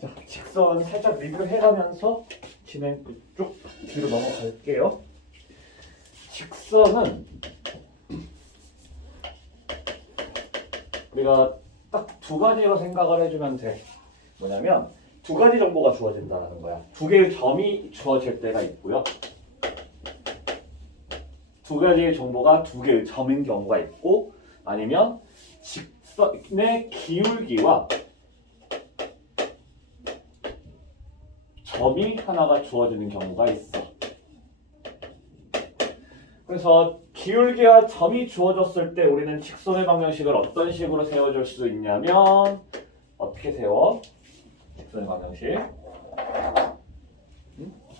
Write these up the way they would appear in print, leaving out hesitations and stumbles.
자, 직선 살짝 리뷰해가면서 진행 쭉 뒤로 넘어갈게요. 직선은 우리가 딱 두 가지로 생각을 해주면 돼. 뭐냐면 두 가지 정보가 주어진다는 거야. 두 개의 점이 주어질 때가 있고요. 두 가지의 정보가 두 개의 점인 경우가 있고, 아니면 직선의 기울기와 점이 하나가 주어지는 경우가 있어. 그래서 기울기와 점이 주어졌을 때 우리는 직선의 방정식을 어떤 식으로 세워줄 수 있냐면, 어떻게 세워? 직선의 방정식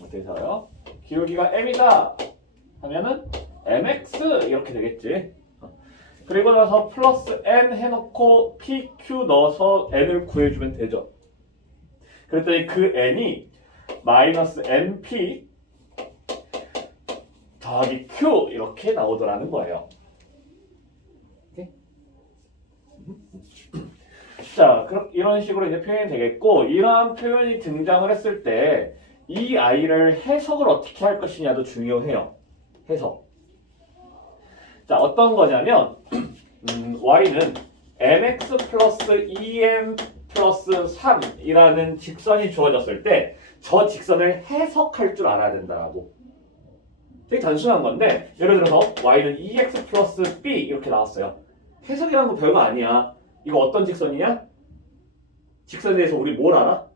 어떻게 세워요? 기울기가 m이다 하면은 mx 이렇게 되겠지. 그리고 나서 플러스 n 해놓고 pq 넣어서 n을 구해주면 되죠. 그랬더니 그 n이 마이너스 np 더하기 q 이렇게 나오더라는 거예요. 오케이? 자, 그럼 이런 식으로 이제 표현이 되겠고, 이러한 표현이 등장을 했을 때 이 아이를 해석을 어떻게 할 것이냐도 중요해요. 해석. 자, 어떤 거냐면 y는 mx 플러스 2m 플러스 3이라는 직선이 주어졌을 때 저 직선을 해석할 줄 알아야 된다고. 되게 단순한 건데, 예를 들어서 y는 2x 플러스 b 이렇게 나왔어요. 해석이라는 거 별거 아니야. 이거 어떤 직선이냐? 직선에 대해서 우리 뭘 알아?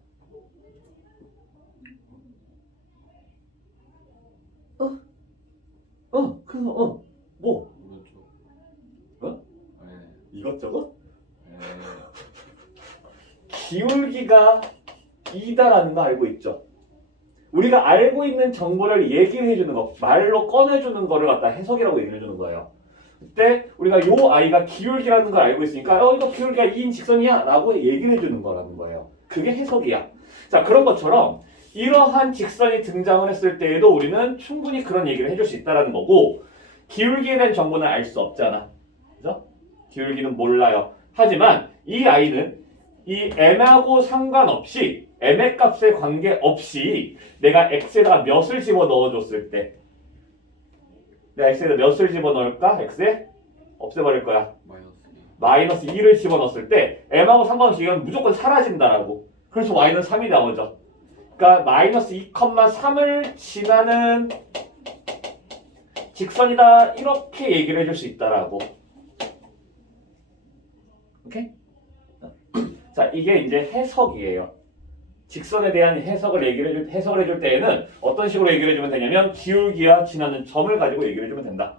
뭐? 어? 이것저것? 기울기가 2다라는 거 알고 있죠? 우리가 알고 있는 정보를 얘기를 해주는 거, 말로 꺼내주는 거를 갖다 해석이라고 얘기를 해주는 거예요. 그때 우리가 요 아이가 기울기라는 걸 알고 있으니까 이거 기울기가 2인 직선이야 라고 얘기를 해주는 거라는 거예요. 그게 해석이야. 자, 그런 것처럼 이러한 직선이 등장을 했을 때에도 우리는 충분히 그런 얘기를 해줄 수 있다는 거고, 기울기에 대한 정보는 알 수 없잖아. 그죠? 기울기는 몰라요. 하지만 이 아이는 이 m하고 상관없이 m의 값에 관계없이 내가 x에다가 몇을 집어넣어 줬을 때, 내가 x에다 몇을 집어넣을까? x에 없애버릴 거야. 마이너스 2를 집어넣었을 때 m하고 상관없이 이건 무조건 사라진다라고. 그래서 y는 3이 나오죠. 그러니까 마이너스 2,3을 지나는 직선이다 이렇게 얘기를 해줄 수 있다라고. 오케이? 자, 이게 이제 해석이에요. 직선에 대한 해석을 해줄 때에는 어떤 식으로 얘기를 해주면 되냐면 기울기와 지나는 점을 가지고 얘기를 해주면 된다.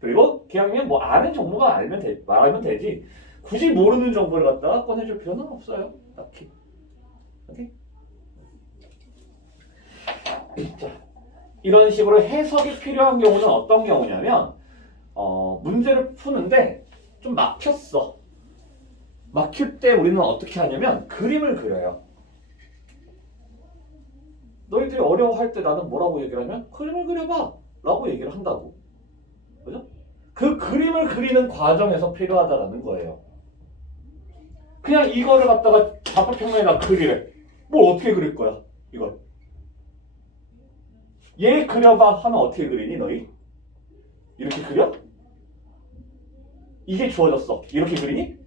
그리고 그냥 뭐 아는 정보가 말하면 되지. 굳이 모르는 정보를 갖다가 꺼내줄 필요는 없어요. 딱히. 오케이? 자, 이런 식으로 해석이 필요한 경우는 어떤 경우냐면 문제를 푸는데 좀 막혔어. 막힐 때 우리는 어떻게 하냐면 그림을 그려요. 너희들이 어려워할 때 나는 뭐라고 얘기를 하면 그림을 그려봐 라고 얘기를 한다고. 그죠? 그 그림을 그리는 과정에서 필요하다라는 거예요. 그냥 이거를 갖다가 좌표평면에다 그리래. 뭘 어떻게 그릴 거야 이걸? 얘 그려봐 하면 어떻게 그리니 너희? 이렇게 그려? 이게 주어졌어. 이렇게 그리니?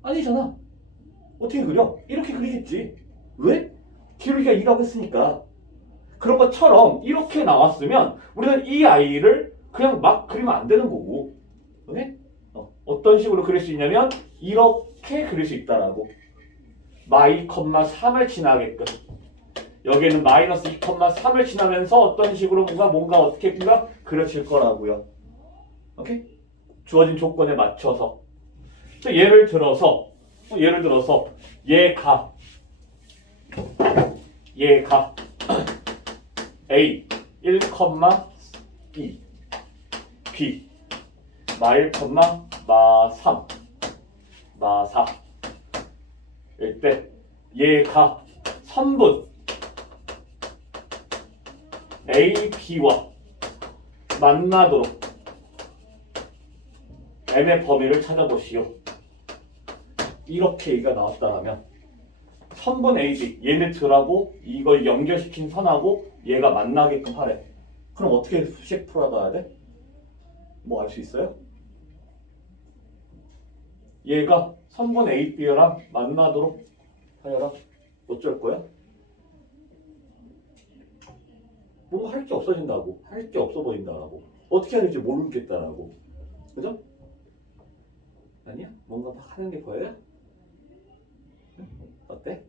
아니잖아. 어떻게 그려? 이렇게 그리겠지. 왜? 기울기가 2라고 했으니까. 그런 것처럼 이렇게 나왔으면 우리는 이 아이를 그냥 막 그리면 안 되는 거고. 그래? 어떤 식으로 그릴 수 있냐면 이렇게 그릴 수 있다라고. 마이, 3을 지나게끔. 여기에는 마이너스 2,3을 지나면서 어떤 식으로 뭔가 어떻게 그려질 거라고요. 오케이? 주어진 조건에 맞춰서. 예를 들어서 얘가 a 1,2 b 마 1, 마 3, 마 4 이때 얘가 3분 A, B와 만나도록 M의 범위를 찾아보시오. 이렇게 얘기가 나왔다면 선분 AB 얘네 들하고 이걸 연결시킨 선하고 얘가 만나게끔 하래. 그럼 어떻게 식 풀어가야 돼? 뭐 알 수 있어요? 얘가 선분 AB랑 만나도록 하여라. 어쩔 거야? 뭔가 할 게 없어진다고. 할 게 없어 보인다라고. 어떻게 해야 될지 모르겠다라고. 그죠? 아니야? 뭔가 막 하는 게 보여요? 응? 어때?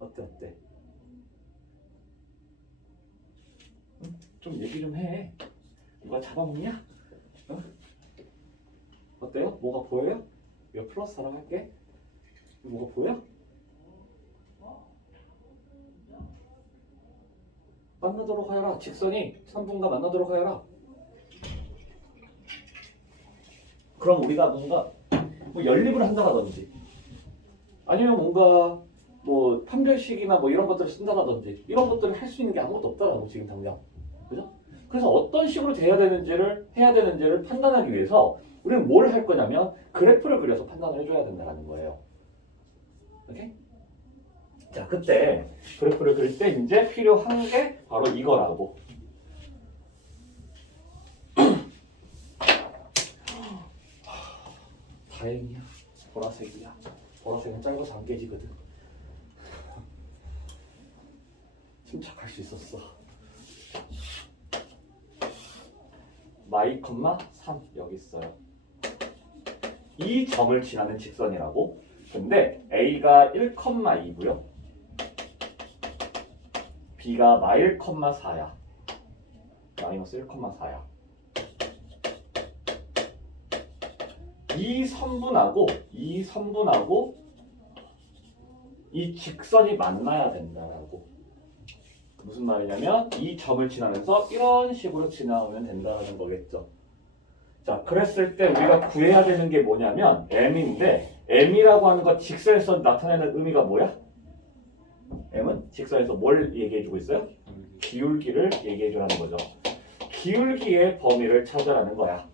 어때? 응? 좀 얘기 좀 해. 누가 잡아먹냐? 어? 어때요? 뭐가 보여요? 이거 플러스랑 할게. 뭐가 보여? 만나도록 하여라. 직선이 3분과 만나도록 하여라. 그럼 우리가 뭔가 뭐 연립을 한다라든지 아니면 뭔가 뭐 판별식이나 뭐 이런 것들을 쓴다라든지 이런 것들을 할 수 있는 게 아무것도 없다라고 지금 당장. 그죠? 그래서 어떤 식으로 돼야 되는지를 판단하기 위해서 우리는 뭘 할 거냐면 그래프를 그려서 판단을 해줘야 된다는 거예요. 오케이? 자, 그때 그래프를 그릴 때 이제 필요한 게 바로 이거라고. 다행이야. 보라색이야. 보라색은 짧아서 안 깨지거든. 침착할 수 있었어. 마이 컴마 3 여기 있어요. 이 점을 지나는 직선이라고. 근데 A가 1,2고요. B가 마일 컴마 4야. 마이너스 1,4야. 이 선분하고 이 직선이 만나야 된다라고. 무슨 말이냐면 이 점을 지나면서 이런 식으로 지나오면 된다는 거겠죠. 자, 그랬을 때 우리가 구해야 되는 게 뭐냐면 M인데 M이라고 하는 거 직선에서 나타내는 의미가 뭐야? M은 직선에서 뭘 얘기해주고 있어요? 기울기를 얘기해주라는 거죠. 기울기의 범위를 찾으라는 거야.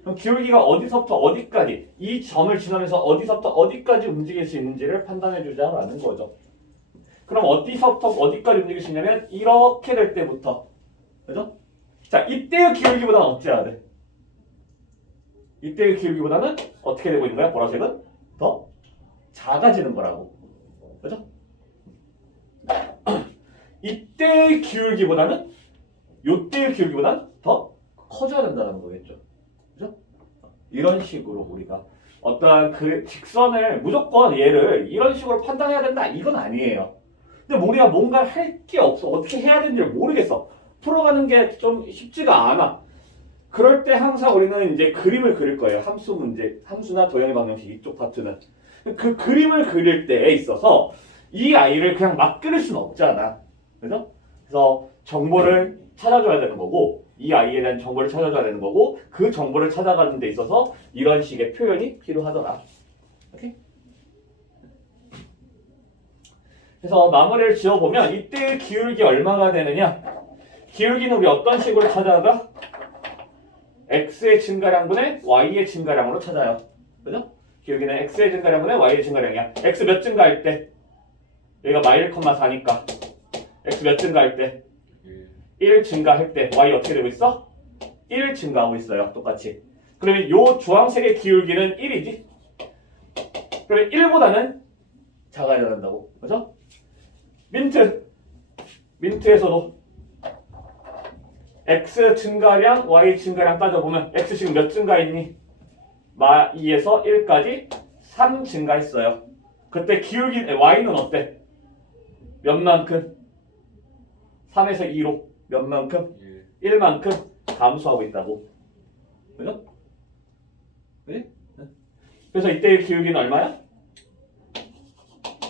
그럼 기울기가 어디서부터 어디까지 이 점을 지나면서 어디서부터 어디까지 움직일 수 있는지를 판단해주자라는 거죠. 그럼 어디서부터 어디까지 움직일 수 있냐면 이렇게 될 때부터. 그죠? 자, 이때의 기울기보다는 어찌해야 돼? 이때의 기울기보다는 어떻게 되고 있는 거야? 보라색은 더 작아지는 거라고. 그죠? 이때의 기울기보다는 요때의 기울기보다는 더 커져야 된다는 거겠죠. 그죠? 이런 식으로 우리가 어떠한 그 직선을 무조건 얘를 이런 식으로 판단해야 된다 이건 아니에요. 근데 우리가 뭔가 할 게 없어. 어떻게 해야 되는지를 모르겠어. 풀어가는 게 좀 쉽지가 않아. 그럴 때 항상 우리는 이제 그림을 그릴 거예요. 함수 문제, 함수나 도형의 방정식 이쪽 파트는. 그 그림을 그릴 때에 있어서 이 아이를 그냥 막 그릴 수는 없잖아. 그죠? 그래서 정보를 찾아줘야 되는 거고 이 아이에 대한 정보를 찾아줘야 되는 거고 그 정보를 찾아가는 데 있어서 이런 식의 표현이 필요하더라. 오케이? 그래서 마무리를 지어보면 이때 기울기 얼마가 되느냐? 기울기는 우리 어떤 식으로 찾아가? x의 증가량분의 y의 증가량으로 찾아요. 그죠? 기울기는 x의 증가량분의 y의 증가량이야. x 몇 증가할 때? 여기가 마일 컴마 4니까 x 몇 증가할 때? 1 증가할 때 y 어떻게 되고 있어? 1 증가하고 있어요. 똑같이. 그러면 요 주황색의 기울기는 1이지? 그러면 1보다는 작아야 된다고. 그죠? 민트에서도 x 증가량, y 증가량 따져보면 x 지금 몇 증가했니? 2에서 1까지 3 증가했어요. 그때 기울기 y는 어때? 몇만큼? 3에서 2로 몇만큼? 1만큼 감소하고 있다고. 그죠? 그지? 그래서 이때의 기울기는 얼마야?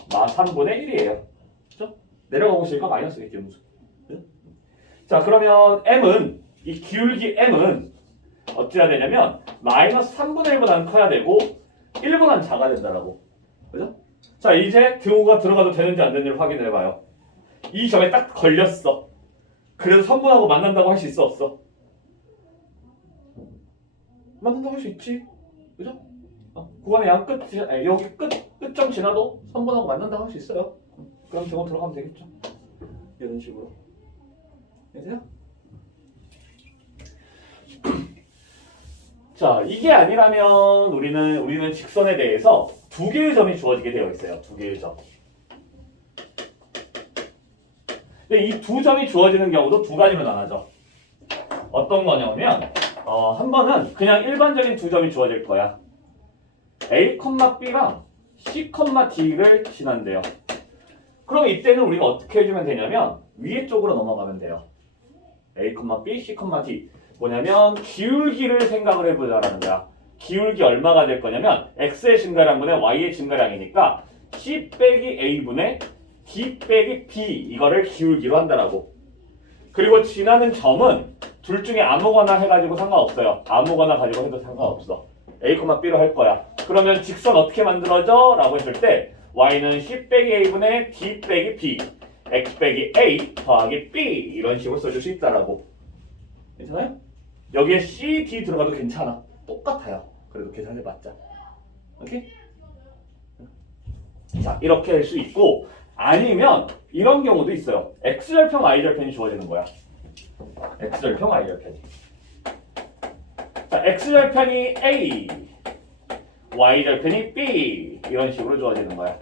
3분의 1이에요. 그죠? 내려가고 있으니까 마이너스겠지, 무슨. 자, 그러면 m은 이 기울기 m은 어찌해야 되냐면 마이너스 3분의 1보다는 커야 되고 1보다는 작아야 된다라고. 그죠? 자, 이제 등호가 들어가도 되는지 안 되는지를 확인해봐요. 이 점에 딱 걸렸어. 그래서 선분하고 만난다고 할 수 있어 없어? 만난다고 할 수 있지. 그죠? 구간의 양 끝, 여기 끝점 지나도 3번하고 맞는다고 할 수 있어요. 그럼 저거 들어가면 되겠죠. 이런 식으로. 되세요? 자, 이게 아니라면 우리는 직선에 대해서 두 개의 점이 주어지게 되어 있어요. 두 개의 점. 근데 이 두 점이 주어지는 경우도 두 가지로 나눠져. 어떤 거냐면 한 번은 그냥 일반적인 두 점이 주어질 거야. A, B랑 C, D를 지난대요. 그럼 이때는 우리가 어떻게 해주면 되냐면 위에 쪽으로 넘어가면 돼요. A, B, C, D. 뭐냐면 기울기를 생각을 해보자라는 거야. 기울기 얼마가 될 거냐면 X의 증가량분의 Y의 증가량이니까 C 빼기 A분의 D 빼기 B 이거를 기울기로 한다라고. 그리고 지나는 점은 둘 중에 아무거나 해가지고 상관없어요. 아무거나 가지고 해도 상관없어. A, B로 할 거야. 그러면 직선 어떻게 만들어져? 라고 했을 때 Y는 C 빼기 A분의 D 빼기 B X 빼기 A 더하기 B 이런 식으로 써줄 수 있다라고. 괜찮아요? 여기에 C, D 들어가도 괜찮아. 똑같아요. 그래도 계산해봤자. 오케이? 자, 이렇게 할 수 있고 아니면 이런 경우도 있어요. X절편, Y절편이 주어지는 거야. X절편, Y절편이. 자, X절편이 A, Y절편이 B 이런 식으로 주어지는 거야.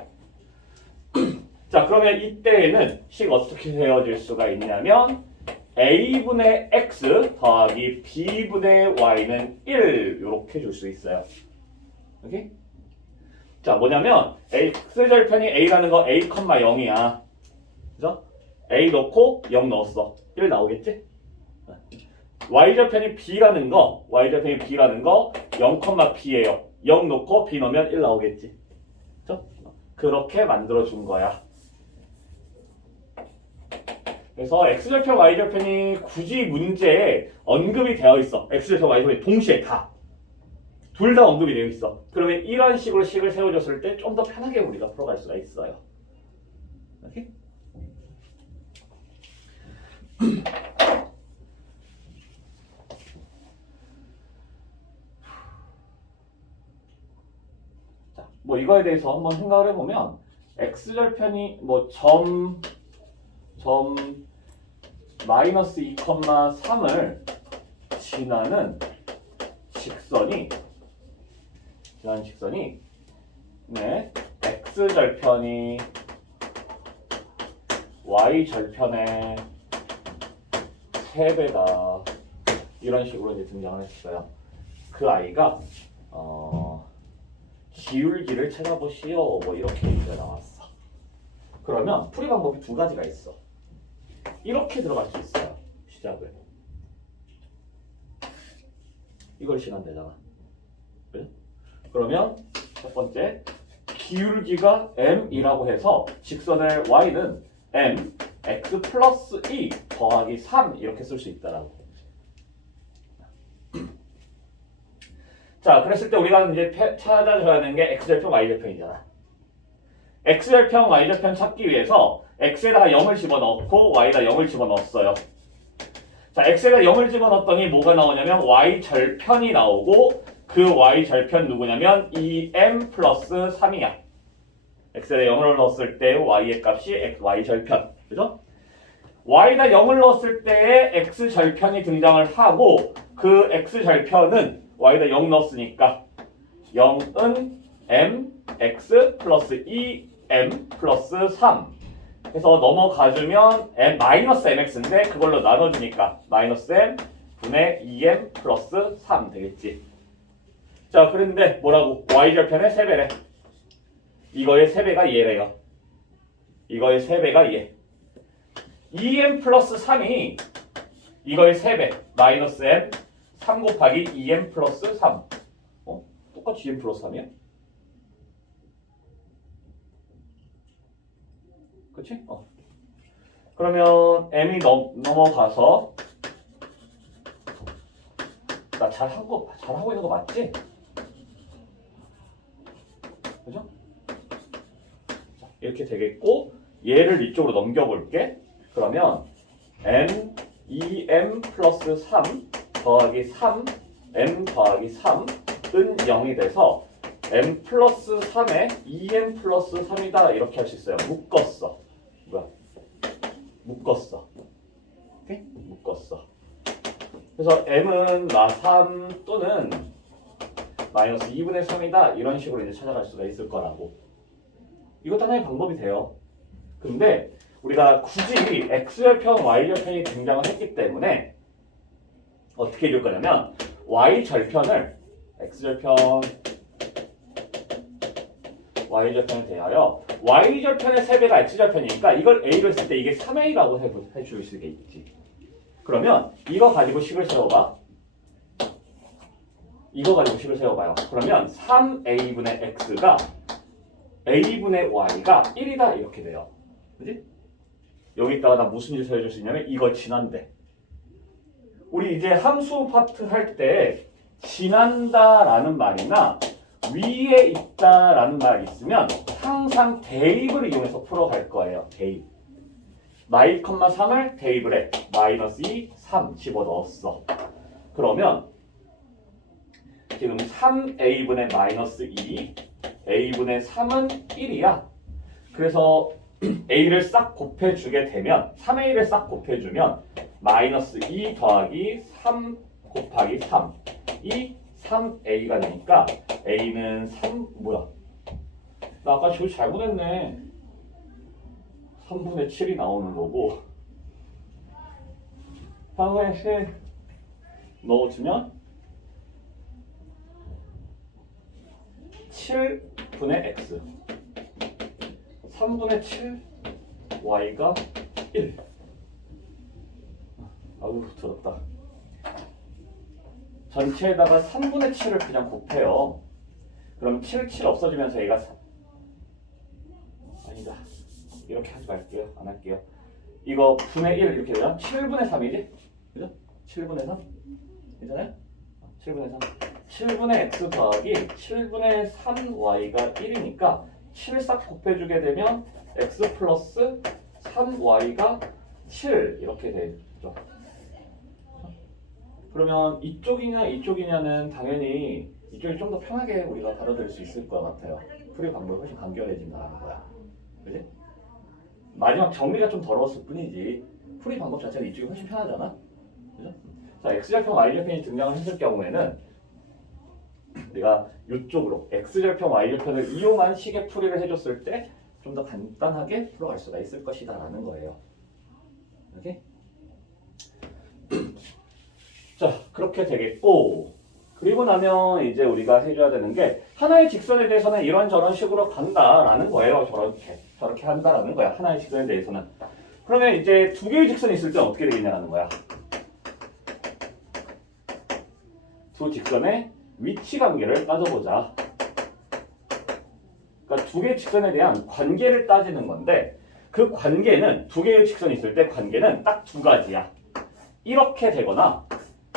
자, 그러면 이때에는 식 어떻게 세워질 수가 있냐면 A분의 X 더하기 B분의 Y는 1 이렇게 줄 수 있어요. 오케이? 자, 뭐냐면 X절편이 A라는 거 A, 0이야. 그죠? A 넣고 0 넣었어. 1 나오겠지? Y절편이 B라는 거 0, B예요. 0 넣고 B 넣으면 1 나오겠지? 그죠? 그렇게 만들어준 거야. 그래서 X절편, Y절편이 굳이 문제에 언급이 되어 있어. X절편, Y절편이 동시에 다. 둘 다 언급이 되어 있어. 그러면 이런 식으로 식을 세워줬을 때 좀 더 편하게 우리가 풀어갈 수가 있어요. 오케이? 자, 뭐 이거에 대해서 한번 생각을 해보면 X절편이 뭐 점 마이너스 2,3을 지나는 직선이 네, X절편이 Y절편의 3배다 이런 식으로 이제 등장을 했어요. 그 아이가 기울기를 찾아보시오 뭐 이렇게 얘기가 나왔어. 그러면 풀이 방법이 두 가지가 있어. 이렇게 들어갈 수 있어요. 시작을 이걸 시간 되잖아. 그래? 그러면 첫 번째 기울기가 m이라고 해서 직선의 y는 m x 플러스 2 더하기 3 이렇게 쓸 수 있다라고. 자, 그랬을 때 우리가 이제 찾아줘야 되는 게 x절편, y절편이잖아. x절편, y절편 찾기 위해서 x에다가 0을 집어넣고 y에다 0을 집어넣었어요. 자, x에다 0을 집어넣었더니 뭐가 나오냐면 y절편이 나오고 그 y절편 누구냐면 2m 플러스 3이야. x에다 0을 넣었을 때 y의 값이 y절편. 그죠? y에다 0을 넣었을 때의 x절편이 등장을 하고 그 x절편은 y에다 0 넣었으니까 0은 m x 플러스 2m 플러스 3 해서 넘어가주면 m 마이너스 mx인데 그걸로 나눠주니까 마이너스 m 분의 2m 플러스 3 되겠지. 자, 그런데 뭐라고? y절편의 3배래. 이거의 3배가 얘래요. 이거의 3배가 얘. 2m 플러스 3이 이거의 3배 마이너스 m 3 곱하기 2m 플러스 3 똑같이 2m 플러스 3이야? 그치? 그러면 m이 넘어가서 나 잘하고 있는 거 맞지? 그죠? 자, 이렇게 되겠고 얘를 이쪽으로 넘겨볼게. 그러면 m 2m 플러스 3 더하기 3 m 더하기 3은 0이 돼서 n 플러스 3에 2n 플러스 3이다 이렇게 할 수 있어요. 묶었어. 뭐야? 묶었어. 오케이? 묶었어. 그래서 m은 마3 또는 마이너스 2분의 3이다 이런 식으로 이제 찾아갈 수가 있을 거라고. 이것도 하나의 방법이 돼요. 근데 우리가 굳이 x절편, y절편이 등장을 했기 때문에 어떻게 해줄 거냐면 y절편을 x절편, y절편에 대하여 y절편의 3배가 x절편이니까 이걸 a로 했을 때 이게 3a라고 해줄 수 있지. 그러면 이거 가지고 식을 세워봐. 이거 가지고 식을 세워봐요. 그러면 3a분의 x가 a분의 y가 1이다 이렇게 돼요. 그지? 여기다가 나 무슨 짓을 해줄 수 있냐면 이거 지난데. 우리 이제 함수 파트 할 때 지난다라는 말이나 위에 있다라는 말이 있으면 항상 대입을 이용해서 풀어갈 거예요. 대입. 마이, 3을 대입을 해. 마이너스 2, 3 집어넣었어. 그러면 지금 3a분의 마이너스 2, a분의 3은 1이야. 그래서 a를 싹 곱해주게 되면 3a를 싹 곱해주면 마이너스 2 더하기 3 곱하기 3 이 3a가 되니까 a는 3 뭐야? 나 아까 저기 잘못했네. 3분의 7이 나오는 거고 3분의 7 넣어주면 7분의 x 3분의 7 y가 1. 아우 더럽다. 전체에다가 3분의 7을 그냥 곱해요. 그럼 7, 7 없어지면서 얘가 3. 아니다. 이렇게 하지 말게요. 안 할게요. 이거 분의 1 이렇게 되면 7분의 3이지? 그죠? 7분의 3? 괜찮아요? 7분의 3. 7분의 x 더하기 7분의 3y가 1이니까 7 싹 곱해주게 되면 x 플러스 3y가 7 이렇게 되죠. 그러면 이쪽이냐 이쪽이냐는 당연히 이쪽이 좀 더 편하게 우리가 받아들일 수 있을 것 같아요. 풀이 방법이 훨씬 간결해진다는 거야. 그지? 마지막 정리가 좀 더러웠을 뿐이지 풀이 방법 자체는 이쪽이 훨씬 편하잖아. 그죠? 자, x절편, y절편이 등장을 했을 경우에는 내가 이쪽으로 x절편, y절편을 이용한 식의 풀이를 해줬을 때 좀 더 간단하게 풀어갈 수가 있을 것이다 라는 거예요. 오케이? 자, 그렇게 되겠고 그리고 나면 이제 우리가 해줘야 되는 게 하나의 직선에 대해서는 이런저런 식으로 간다라는 거예요. 저렇게 한다라는 거야. 하나의 직선에 대해서는. 그러면 이제 두 개의 직선이 있을 때 어떻게 되겠냐는 거야. 두 직선의 위치 관계를 따져보자. 그러니까 두 개의 직선에 대한 관계를 따지는 건데 그 관계는 두 개의 직선이 있을 때 관계는 딱 두 가지야. 이렇게 되거나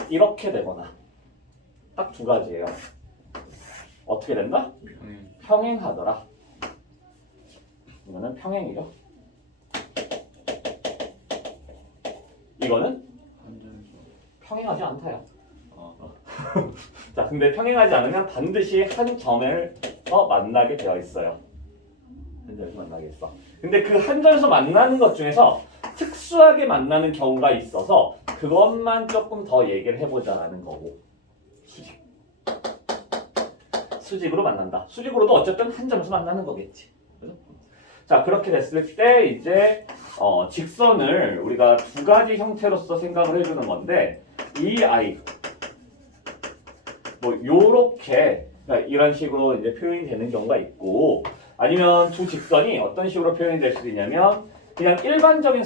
이렇게 되거나 딱 두 가지예요. 어떻게 된다? 평행하더라. 이거는 평행이죠. 이거는 평행하지 않다요. 자, 근데 평행하지 않으면 반드시 한 점을 만나게 되어 있어요. 한 점에서 만나게 있어. 근데 그 한 점에서 만나는 것 중에서 특수하게 만나는 경우가 있어서 그것만 조금 더 얘기를 해보자라는 거고. 수직으로 만난다. 수직으로도 어쨌든 한 점에서 만나는 거겠지. 그죠? 자, 그렇게 됐을 때 이제 직선을 우리가 두 가지 형태로서 생각을 해주는 건데 이 아이 뭐 요렇게 그러니까 이런 식으로 이제 표현이 되는 경우가 있고 아니면 두 직선이 어떤 식으로 표현이 될 수도 있냐면 그냥 일반적인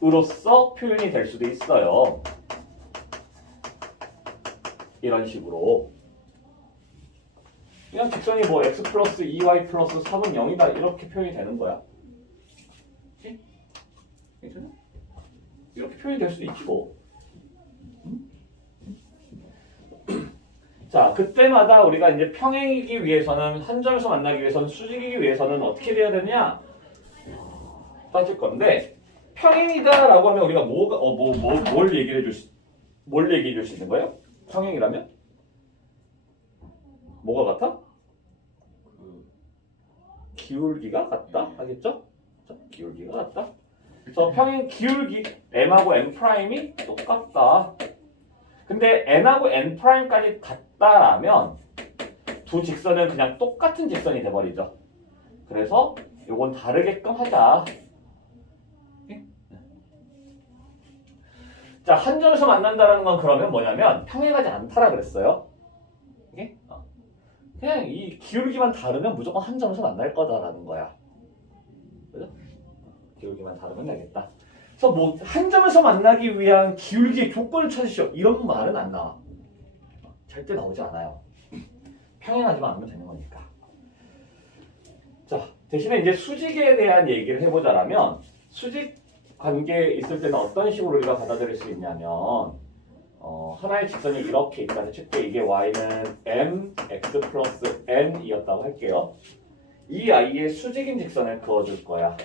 상황으로서 표현이 될 수도 있어요. 이런 식으로 그냥 직선이 뭐 x 플러스 2y 플러스 3은 0이다 이렇게 표현이 되는 거야. 그치? 괜찮아? 이렇게 표현이 될 수도 있지 뭐. 자, 그때마다 우리가 이제 평행이기 위해서는 한 점에서 만나기 위해서는 수직이기 위해서는 어떻게 돼야 되냐 따질 건데 평행이다라고 하면 우리가 뭘 얘기해 줄 수 있는 거예요? 평행이라면 뭐가 같아? 그 기울기가 같다 하겠죠? 기울기가 같다. 그래서 평행 기울기 m하고 n''이 똑같다. 근데 n하고 n''까지 같다라면 두 직선은 그냥 똑같은 직선이 돼버리죠. 그래서 요건 다르게끔 하자. 자, 한 점에서 만난다는 건 그러면 뭐냐면 평행하지 않다라 그랬어요. 그냥 이 기울기만 다르면 무조건 한 점에서 만날 거다라는 거야. 그죠? 기울기만 다르면 되겠다. 그래서 뭐 한 점에서 만나기 위한 기울기의 조건을 찾으시오. 이런 말은 안 나와. 절대 나오지 않아요. 평행하지만 않으면 되는 거니까. 자, 대신에 이제 수직에 대한 얘기를 해보자라면 수직 관계에 있을 때는 어떤 식으로 우리가 받아들일 수 있냐면 하나의 직선이 이렇게 있다는 칠때 이게 y는 mx 플러스 n이었다고 할게요. 이 아이의 수직인 직선을 그어줄 거야.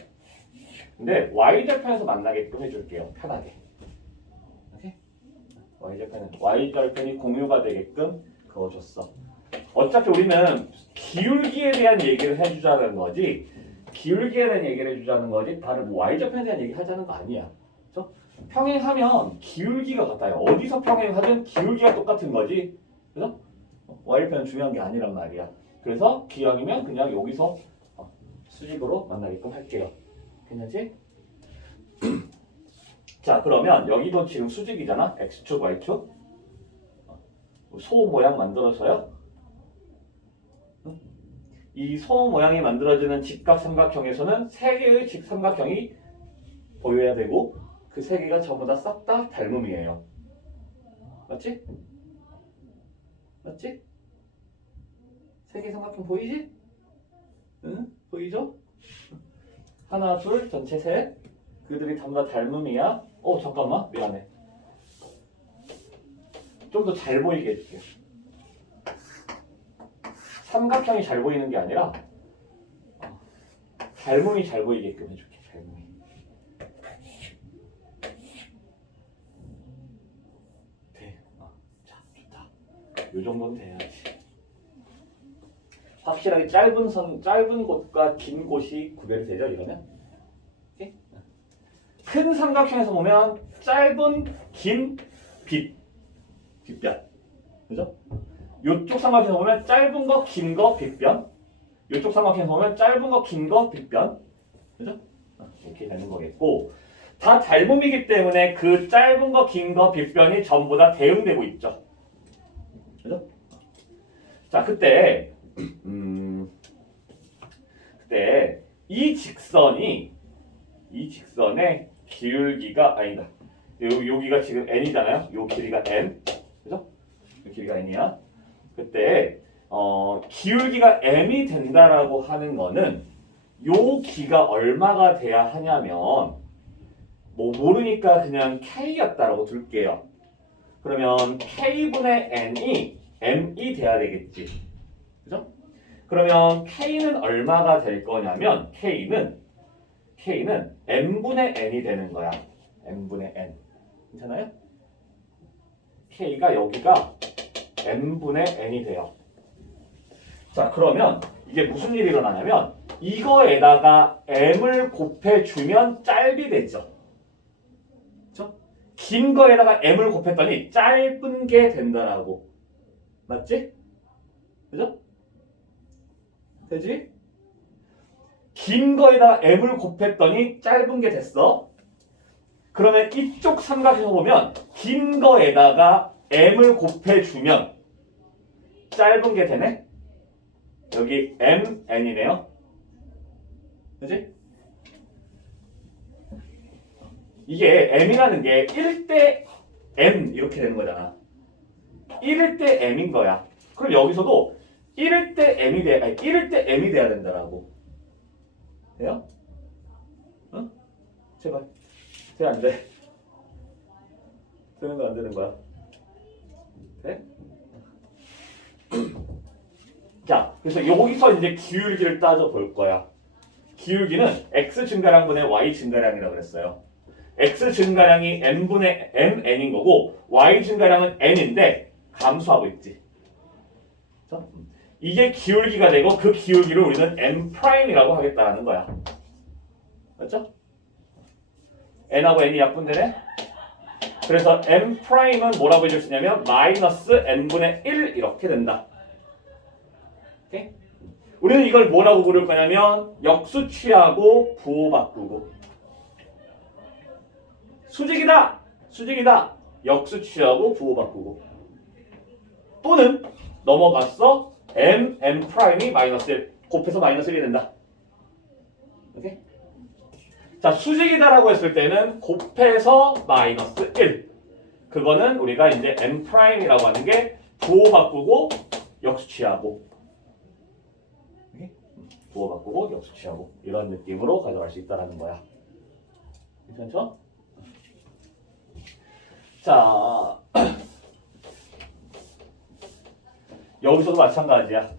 근데 y절편에서 만나게끔 해줄게요. 편하게. 오케이? y절편이 공유가 되게끔 그어줬어. 어차피 우리는 기울기에 대한 얘기를 해주자는 거지 기울기에 대한 얘기를 해주자는 거지 다른 뭐 y절편에 대한 얘기 하자는 거 아니야. 그렇죠? 평행하면 기울기가 같아요. 어디서 평행하든 기울기가 똑같은 거지. 그래서 y절편은 중요한 게 아니란 말이야. 그래서 기왕이면 그냥 여기서 수직으로 만나게끔 할게요. 괜찮지? 자, 그러면 여기도 지금 수직이잖아. x축, y축. 소 모양 만들어서요. 이 소 모양이 만들어지는 직각삼각형에서는 세 개의 직삼각형이 보여야 되고 그 세 개가 전부 다 싹 다 닮음이에요. 맞지? 맞지? 세 개 삼각형 보이지? 응? 보이죠? 하나, 둘, 전체 셋. 그들이 전부 다 닮음이야. 잠깐만. 미안해. 좀 더 잘 보이게 해줄게요. 삼각형이 잘 보이는 게 아니라 닮음이 잘 보이게끔 해줄게. 닮음이. 돼. 자, 좋다. 요 정도는 돼야지. 확실하게 짧은 곳과 긴 곳이 구별이 되죠, 이러면? 오케이? 큰 삼각형에서 보면 짧은, 긴, 빗변. 그죠? 요쪽 삼각형에서 보면 짧은 거, 긴 거, 빗변. 요쪽 삼각형에서 보면 짧은 거, 긴 거, 빗변. 그죠? 이렇게 되는 거겠고. 다 닮음이기 때문에 그 짧은 거, 긴 거, 빗변이 전부 다 대응되고 있죠. 그죠? 자, 그때 이 직선의 기울기가 아니다. 여기가 지금 n이잖아요. 요 길이가 n. 그죠? 요 길이가 n이야. 그때 기울기가 m이 된다라고 하는 거는 요 기가 얼마가 돼야 하냐면 뭐 모르니까 그냥 k였다라고 둘게요. 그러면 k분의 n이 m이 돼야 되겠지. 그죠? 그러면 k는 얼마가 될 거냐면 k는 n분의 n이 되는 거야. n분의 n. 괜찮아요? k가 여기가 n분의 n이 돼요. 자, 그러면 이게 무슨 일이 일어나냐면 이거에다가 m을 곱해주면 짧이 되죠. 그렇죠? 긴 거에다가 m을 곱했더니 짧은 게 된다라고. 맞지? 그죠? 되지? 긴 거에다가 m을 곱했더니 짧은 게 됐어. 그러면 이쪽 삼각에서 보면 긴 거에다가 m을 곱해주면 짧은 게 되네? 여기 mn이네요. 그치? 이게 m이라는 게 1대 m 이렇게 되는 거잖아. 1일 때 m인 거야. 그럼 여기서도 1일 때 m이 돼, 아니 1일 때 m이 돼야 된다라고. 돼요? 어? 제발. 돼, 안 돼? 되는 거 안 되는 거야? 돼? 자, 그래서 여기서 이제 기울기를 따져 볼 거야. 기울기는 x 증가량분의 y 증가량이라고 그랬어요. x 증가량이 n분의 mn인 거고 y 증가량은 n인데 감소하고 있지. 그래서 이게 기울기가 되고 그 기울기를 우리는 n''이라고 하겠다라는 거야. 맞죠? n하고 n이 약분되네? 그래서 n''은 뭐라고 해줄 수 있냐면 마이너스 n분의 1 이렇게 된다. 오케이? 우리는 이걸 뭐라고 부를 거냐면 역수 취하고 부호 바꾸고 수직이다! 수직이다! 역수 취하고 부호 바꾸고 또는 넘어갔어 n''이 마이너스 1 곱해서 마이너스 1이 된다. 오케이? 자, 수직이다라고 했을 때는 곱해서 마이너스 1 그거는 우리가 이제 n''이라고 하는 게 부호 바꾸고 역수 취하고 부호 바꾸고 역수 취하고 이런 느낌으로 가져갈 수 있다라는 거야. 괜찮죠? 자, 여기서도 마찬가지야.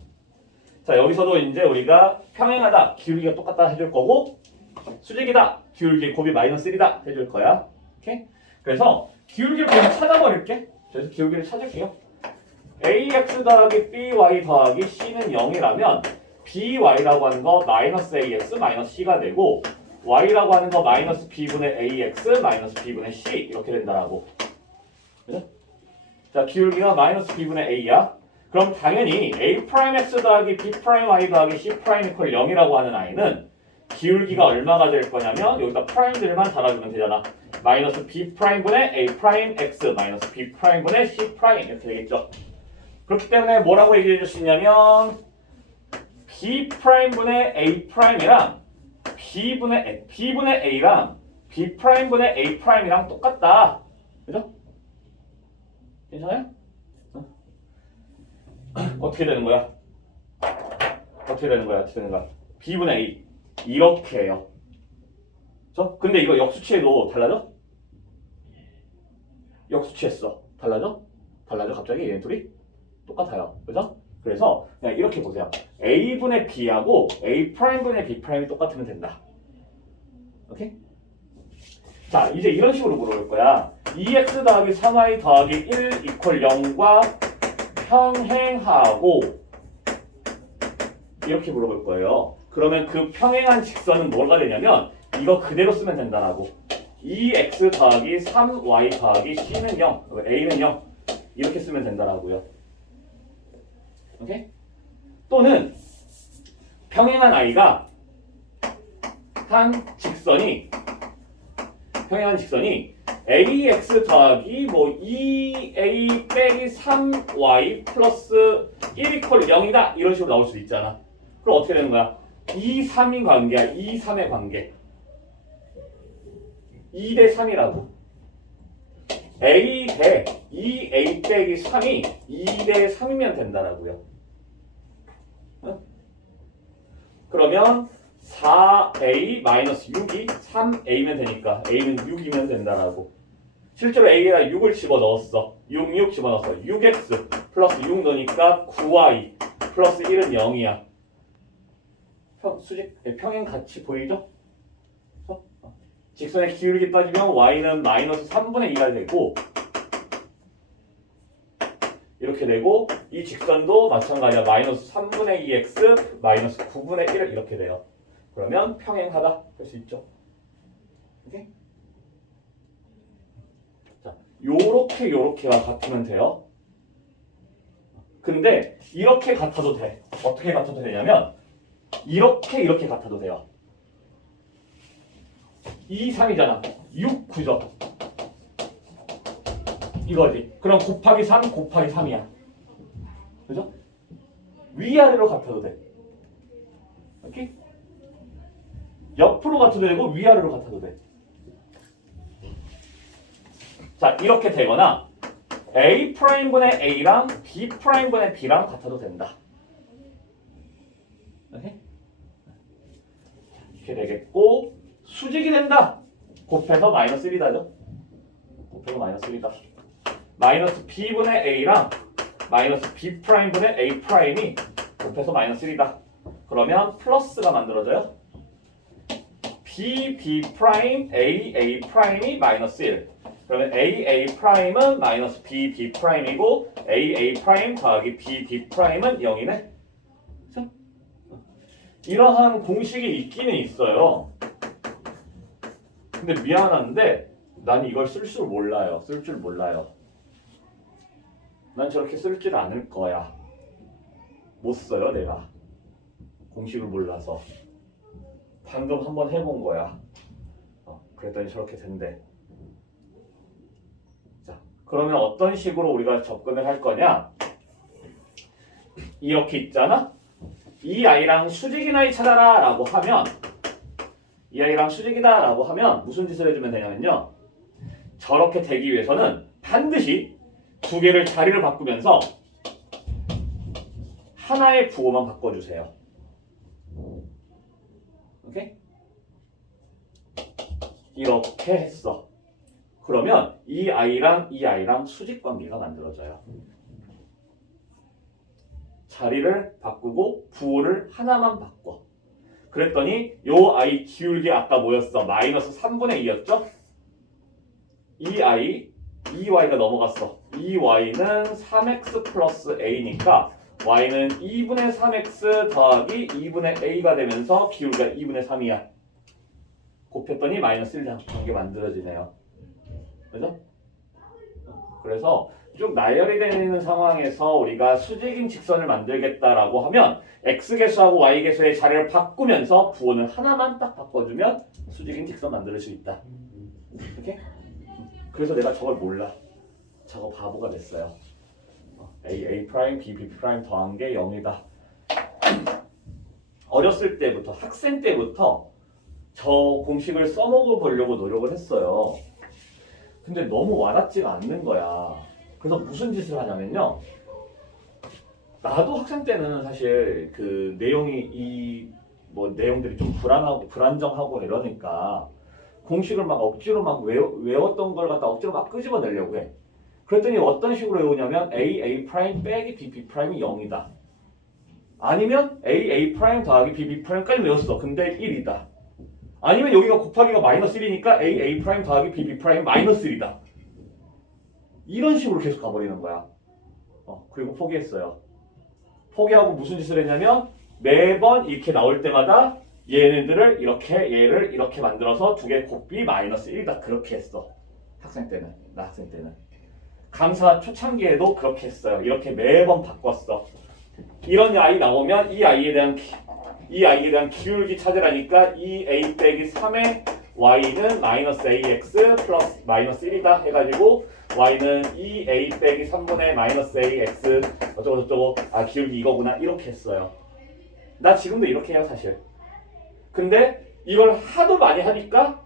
자, 여기서도 이제 우리가 평행하다 기울기가 똑같다 해줄 거고 수직이다 기울기 곱이 마이너스 1이다 해줄 거야. 오케이? 그래서 기울기를 그냥 찾아버릴게. 그래서 기울기를 찾을게요. ax 더하기 by 더하기 c는 0이라면 by라고 하는 거 마이너스 ax 마이너스 c가 되고 y라고 하는 거 마이너스 b분의 ax 마이너스 b분의 c 이렇게 된다라고. 그래? 자, 기울기가 마이너스 b분의 a야. 그럼 당연히 a'x 더하기 b'y 더하기 c' 이퀄 0이라고 하는 아이는 기울기가 얼마가 될 거냐면 여기다 프라임들만 달아주면 되잖아. 마이너스 b'분의 a'x 마이너스 b'분의 c' 이렇게 되겠죠. 그렇기 때문에 뭐라고 얘기해 줄 수 있냐면 b'분의 a'이랑 b분의 a랑 b'분의 a'이랑 똑같다. 그죠? 괜찮아요? 어떻게 되는 거야? 어떻게 되는 거야? 어떻게 되는 거야? b분의 a 이렇게 해요. 그렇죠? 근데 이거 역수치해도 달라져? 역수치했어. 달라져? 달라져 갑자기 얘네 둘이? 똑같아요. 그죠? 그래서 그냥 이렇게 보세요. a분의 b하고 a'분의 b'이 똑같으면 된다. 오케이? 자, 이제 이런 식으로 물어볼 거야. 2x 더하기 3y 더하기 1 이퀄 0과 평행하고 이렇게 물어볼 거예요. 그러면 그 평행한 직선은 뭐가 되냐면 이거 그대로 쓰면 된다라고. 2x 더하기 3y 더하기 c는 0, a는 0 이렇게 쓰면 된다라고요. 오케이? 또는 평행한 아이가 평행한 직선이 ax 더하기 뭐 2a 빼기 3y 플러스 1 이퀄 0이다 이런 식으로 나올 수도 있잖아. 그럼 어떻게 되는 거야? 2, 3인 관계야. 2, 3의 관계. 2 대 3이라고. a 대 2a 빼기 3이 2 대 3이면 된다라고요. 응? 그러면 4a 마이너스 6이 3a면 되니까 a는 6이면 된다라고. 실제로 a에다 6을 집어넣었어. 6 집어넣었어. 6x 플러스 6 넣으니까 9y 플러스 1은 0이야. 평행 같이 보이죠? 직선의 기울기 따지면 y는 마이너스 3분의 2가 되고 이렇게 되고 이 직선도 마찬가지야. 마이너스 3분의 2x 마이너스 9분의 1 이렇게 돼요. 그러면 평행하다 할 수 있죠. 오케이? 자, 요렇게가 같으면 돼요. 근데 이렇게 같아도 돼. 어떻게 같아도 되냐면 이렇게 같아도 돼요. 2, 3이잖아. 6, 9죠. 이거지. 그럼 곱하기 3, 곱하기 3이야. 그죠? 위아래로 같아도 돼. 오케이? 옆으로 같아도 되고 위아래로 같아도 돼. 자, 이렇게 되거나 A'분의 A랑 B'분의 B랑 같아도 된다. 오케이? 이렇게 되겠고 수직이 된다. 곱해서 마이너스 1이다죠. 곱해서 마이너스 1이다. 마이너스 B분의 A랑 마이너스 B'분의 A'이 곱해서 마이너스 1이다. 그러면 플러스가 만들어져요. B A'이 마이너스 1. 그러면 A'A'은 마이너스 B B'이고 AA' 더하기 B B'은 0이네. 그렇죠? 이러한 공식이 있기는 있어요. 근데 미안한데 난 이걸 쓸 줄 몰라요. 쓸 줄 몰라요. 난 저렇게 쓸 줄 않을 거야. 못 써요, 내가. 공식을 몰라서. 방금 한번 해본 거야. 그랬더니 저렇게 된대. 자, 그러면 어떤 식으로 우리가 접근을 할 거냐? 이렇게 있잖아? 이 아이랑 수직인 아이 찾아라 라고 하면 이 아이랑 수직이다 라고 하면 무슨 짓을 해주면 되냐면요. 저렇게 되기 위해서는 반드시 두 개를 자리를 바꾸면서 하나의 부호만 바꿔주세요. 오케이? 이렇게 했어. 그러면 이 아이랑 수직 관계가 만들어져요. 자리를 바꾸고 부호를 하나만 바꿔. 그랬더니 요 아이 기울기 아까 뭐였어? 마이너스 3분의 2였죠? 이 y가 넘어갔어. 이 y는 3x 플러스 a니까 y는 2분의 3x 더하기 2분의 a가 되면서 기울기가 2분의 3이야. 곱했더니 마이너스 1 관계 만들어지네요. 그죠? 그래서 쭉 나열이 되는 상황에서 우리가 수직인 직선을 만들겠다라고 하면 x계수하고 y계수의 자리를 바꾸면서 부호는 하나만 딱 바꿔주면 수직인 직선 만들 수 있다. 이렇게? 그래서 내가 저걸 몰라. 저거 바보가 됐어요. a 프라임 b 프라임 더한 게 0이다. 어렸을 때부터 학생 때부터 저 공식을 써먹어 보려고 노력을 했어요. 근데 너무 와닿지가 않는 거야. 그래서 무슨 짓을 하냐면요. 나도 학생 때는 사실 그 내용이 내용들이 좀 불안하고 불안정하고 이러니까 공식을 막 억지로 막 외웠던 걸 갖다 억지로 막 끄집어내려고 해. 그랬더니 어떤 식으로 외우냐면 a 프라임 빼기 b 프라임이 0이다. 아니면 a 프라임 더하기 b 프라임까지 외웠어. 근데 1이다. 아니면 여기가 곱하기가 마이너스 1이니까 a 프라임 더하기 b 프라임 마이너스 1이다. 이런 식으로 계속 가버리는 거야. 그리고 포기했어요. 포기하고 무슨 짓을 했냐면 매번 이렇게 나올 때마다 얘네들을 얘를 이렇게 만들어서 두 개 곱비 마이너스 1이다. 그렇게 했어. 나 학생 때는. 강사 초창기에도 그렇게 했어요. 이렇게 매번 바꿨어. 이런 아이 나오면 이 아이에 대한 기울기 찾으라니까 이 a 빼기 3의 y는 마이너스 ax 플러스 마이너스 1이다 해가지고 y는 2a 빼기 3분의 마이너스 ax 어쩌고 기울기 이거구나 이렇게 했어요. 나 지금도 이렇게 해요 사실. 근데 이걸 하도 많이 하니까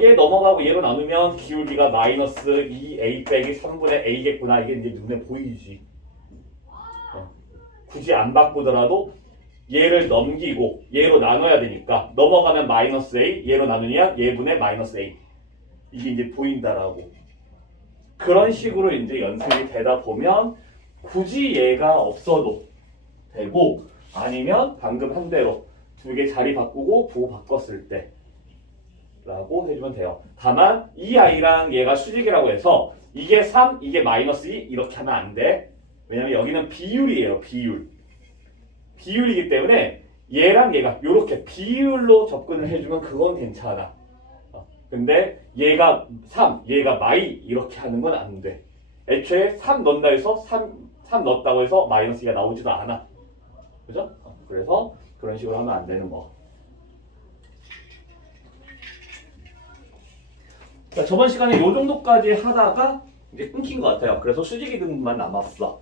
얘 넘어가고 얘로 나누면 기울기가 마이너스 2a 빼기 3분의 a겠구나 이게 이제 눈에 보이지. 굳이 안 바꾸더라도 얘를 넘기고 얘로 나눠야 되니까 넘어가면 마이너스 a, 얘로 나누면 얘분의 마이너스 a 이게 이제 보인다라고. 그런 식으로 이제 연습이 되다 보면 굳이 얘가 없어도 되고 아니면 방금 한 대로 두 개 자리 바꾸고 부호 바꿨을 때 라고 해주면 돼요. 다만 이 아이랑 얘가 수직이라고 해서 이게 3, 이게 마이너스 2 이렇게 하면 안 돼. 왜냐면 여기는 비율이에요. 비율이기 때문에 얘랑 얘가 이렇게 비율로 접근을 해주면 그건 괜찮아. 근데 얘가 3, 얘가 마이 이렇게 하는 건 안 돼. 애초에 3 넣는다 해서 3 넣었다고 해서 마이너스 2가 나오지도 않아. 그죠? 그래서 그런 식으로 하면 안 되는 거. 자, 저번 시간에 이 정도까지 하다가 이제 끊긴 것 같아요. 그래서 수직 이등분만 남았어.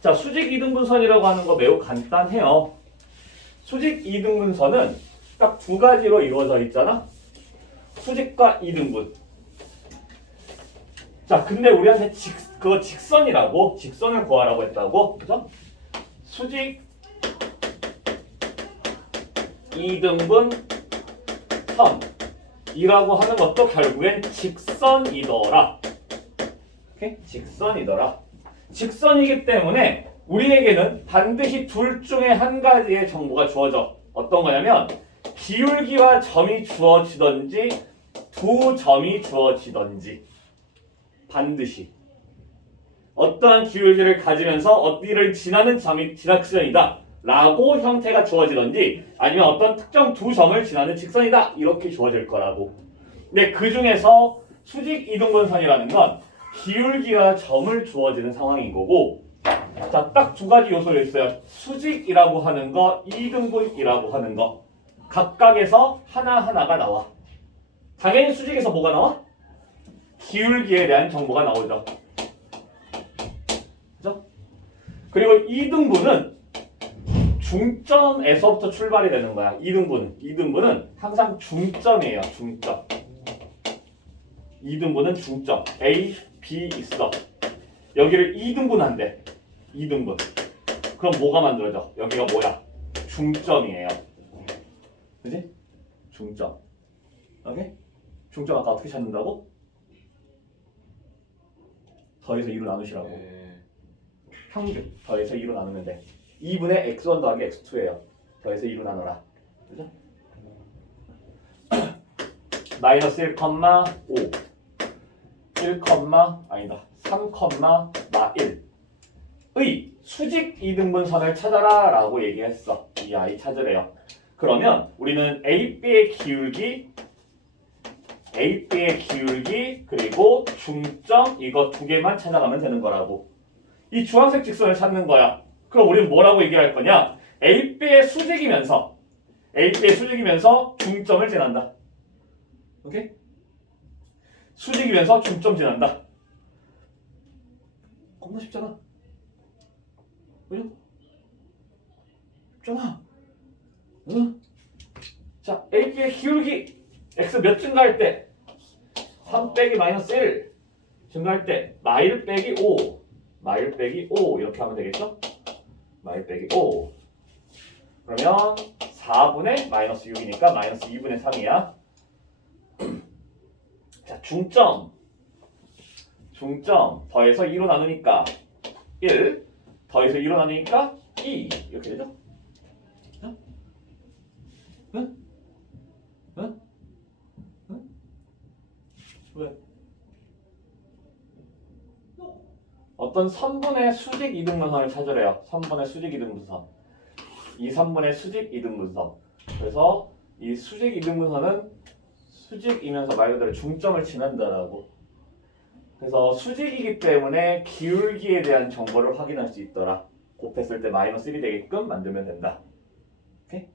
자, 수직 이등분선이라고 하는 거 매우 간단해요. 수직 이등분선은 딱 두 가지로 이루어져 있잖아. 수직과 이등분. 자, 근데 우리한테 그거 직선이라고, 직선을 구하라고 했다고, 그죠? 수직 이등분 선이라고 하는 것도 결국엔 직선이더라. 오케이? 직선이더라. 직선이기 때문에 우리에게는 반드시 둘 중에 한 가지의 정보가 주어져. 어떤 거냐면 기울기와 점이 주어지든지 두 점이 주어지든지 반드시. 어떠한 기울기를 가지면서 어디를 지나는 점이 지나치선이다 라고 형태가 주어지던지 아니면 어떤 특정 두 점을 지나는 직선이다 이렇게 주어질 거라고. 근데 그 중에서 수직 이등분선이라는 건 기울기와 점을 주어지는 상황인 거고, 자, 딱 두 가지 요소가 있어요. 수직이라고 하는 거, 이등분이라고 하는 거. 각각에서 하나하나가 나와. 당연히 수직에서 뭐가 나와? 기울기에 대한 정보가 나오죠. 그죠? 그리고 이등분은 중점에서부터 출발이 되는 거야. 이등분은 항상 중점이에요. 중점. 이등분은 중점. A, B 있어. 여기를 이등분한대. 이등분. 그럼 뭐가 만들어져? 여기가 뭐야? 중점이에요. 그지? 중점. 오케이? 중점 아까 어떻게 찾는다고? 더해서 2로 나누시라고. 평균. 더해서 2로 나누면 돼. 2분의 x1 더하기 x2예요. 더해서 2로 나눠라. 그죠? 마이너스 1,5 3,1의 수직 이등분선을 찾아라 라고 얘기했어. 이 아이 찾으래요. 그러면 우리는 AB의 기울기 그리고 중점 이거 두 개만 찾아가면 되는 거라고. 이 주황색 직선을 찾는 거야. 그럼 우리는 뭐라고 얘기할 거냐? AB의 수직이면서 중점을 지난다. 오케이? 수직이면서 중점 지난다. 겁나 쉽잖아. 그죠? 쉽잖아. 응? 자, AB의 기울기 x 몇 증가할 때? 3 빼기 마이너스 1 증가할 때 마일 빼기 5 이렇게 하면 되겠죠? 마일 빼기 5 그러면 4분의 마이너스 6이니까 마이너스 2분의 3이야. 자, 중점 더해서 2로 나누니까 1 더해서 2로 나누니까 2 이렇게 되죠? 응? 응? 응? 왜? 어떤 3분의 수직 이등분선을 찾으래요. 3분의 수직 이등분선. 이 3분의 수직 이등분선. 그래서 이 수직 이등분선은 수직이면서 말 그대로 중점을 지난다라고. 그래서 수직이기 때문에 기울기에 대한 정보를 확인할 수 있더라. 곱했을 때 마이너스 1이 되게끔 만들면 된다. 오케이?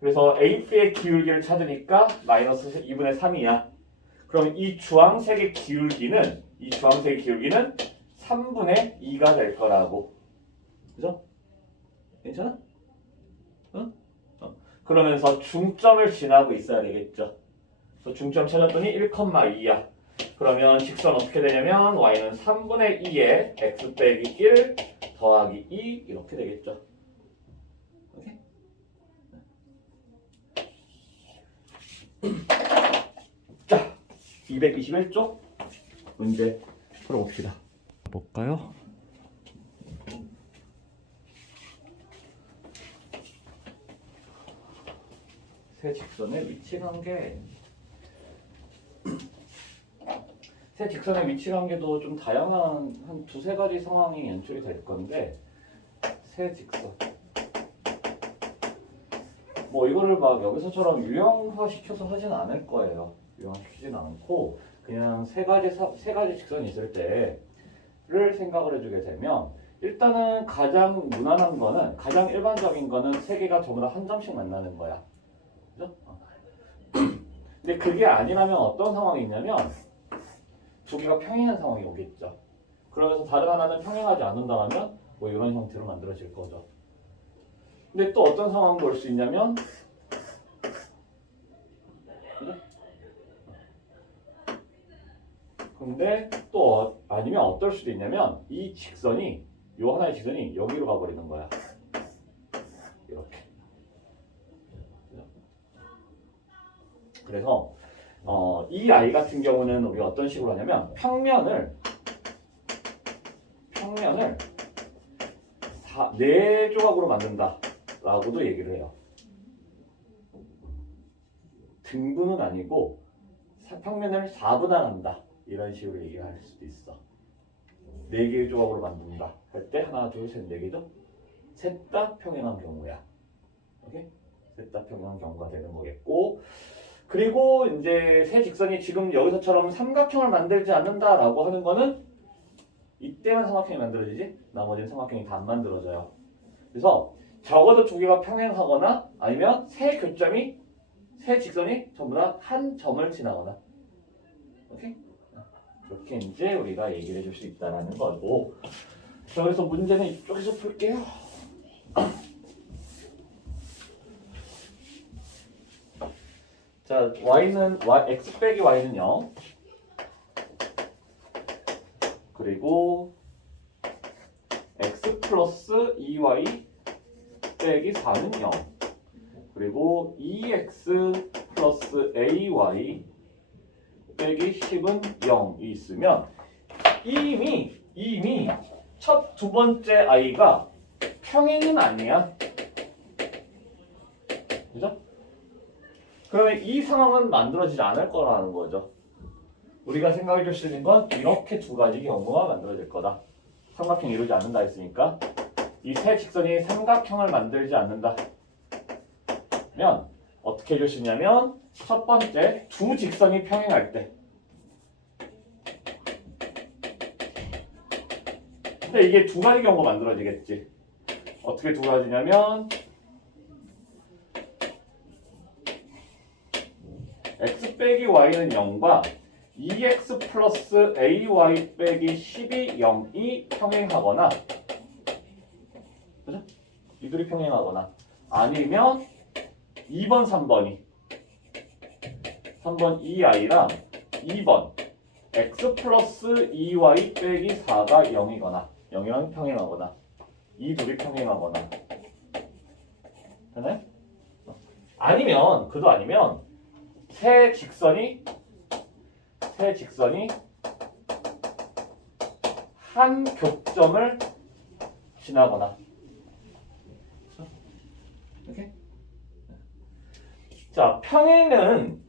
그래서 AB의 기울기를 찾으니까 마이너스 2분의 3이야. 그럼 이 주황색의 기울기는 3분의 2가 될 거라고. 그죠? 괜찮아? 응? 그러면서 중점을 지나고 있어야 되겠죠. 그래서 중점 찾았더니 1,2야. 그러면 직선 어떻게 되냐면 y는 3분의 2에 x 빼기 1 더하기 2 이렇게 되겠죠. 오케이? 자, 221쪽 문제 풀어봅시다. 볼까요? 세 직선의 위치 관계. 세 직선의 위치 관계도 좀 다양한 한 두세 가지 상황이 연출이 될 건데, 세 직선. 뭐 이거를 막 여기서처럼 유형화 시켜서 하진 않을 거예요. 유형화시키진 않고 그냥 세 가지 직선이 있을 때를 생각을 해주게 되면, 일단은 가장 무난한 거는, 가장 일반적인 거는 세 개가 전부 다 한 점씩 만나는 거야. 그죠? 근데 그게 아니라면 어떤 상황이 있냐면 두 개가 평행한 상황이 오겠죠. 그러면서 다른 하나는 평행하지 않는다면 뭐 이런 형태로 만들어질 거죠. 근데 또 어떤 상황도 올 수 있냐면, 근데 또 아니면 어떨 수도 있냐면 이 직선이, 요 하나의 직선이 여기로 가버리는 거야. 이렇게. 그래서 이 아이 같은 경우는 우리가 어떤 식으로 하냐면 평면을 4조각으로 만든다 라고도 얘기를 해요. 등분은 아니고 평면을 4분할한다 이런 식으로 얘기를 할 수도 있어. 4개의 조각으로 만든다 할 때 하나, 둘, 셋, 4개죠? 셋 다 평행한 경우야. 오케이? 셋 다 평행한 경우가 되는 거겠고, 그리고 이제 세 직선이 지금 여기서처럼 삼각형을 만들지 않는다라고 하는 거는 이때만 삼각형이 만들어지지 나머지는 삼각형이 다 안 만들어져요. 그래서 적어도 두 개가 평행하거나 아니면 세 직선이 전부 다 한 점을 지나거나. 오케이? 그렇게 이제 우리가 얘기를 해줄 수 있다라는 거고. 자, 그래서 문제는 이쪽에서 풀게요. 자, x 빼기 y는 0. 그리고 x 플러스 2y 빼기 4는 0. 그리고 2x 플러스 ay 빼기 10은 0이 있으면 이미 첫 두 번째 i가 평행은 아니야. 그죠? 그러면 이 상황은 만들어지지 않을 거라는 거죠. 우리가 생각해 줄 수 있는 건 이렇게 두 가지 경우가 만들어질 거다. 삼각형 이루지 않는다 했으니까 이 세 직선이 삼각형을 만들지 않는다 면 어떻게 해줄 수 있냐면 첫 번째 두 직선이 평행할 때, 근데 이게 두 가지 경우가 만들어지겠지. 어떻게 두 가지냐면 x 빼기 y는 0과 2x 플러스 ay 빼기 10이 0이 평행하거나, 그죠? 이 둘이 평행하거나 아니면 2번, 3번 2i랑 2번 x 플러스 2y 빼기 4가 0이거나 0이랑 평행하거나 이 둘이 평행하거나. 되나요? 아니면 그도 아니면 세 직선이 한 교점을 지나거나. 이렇게. 자, 평행은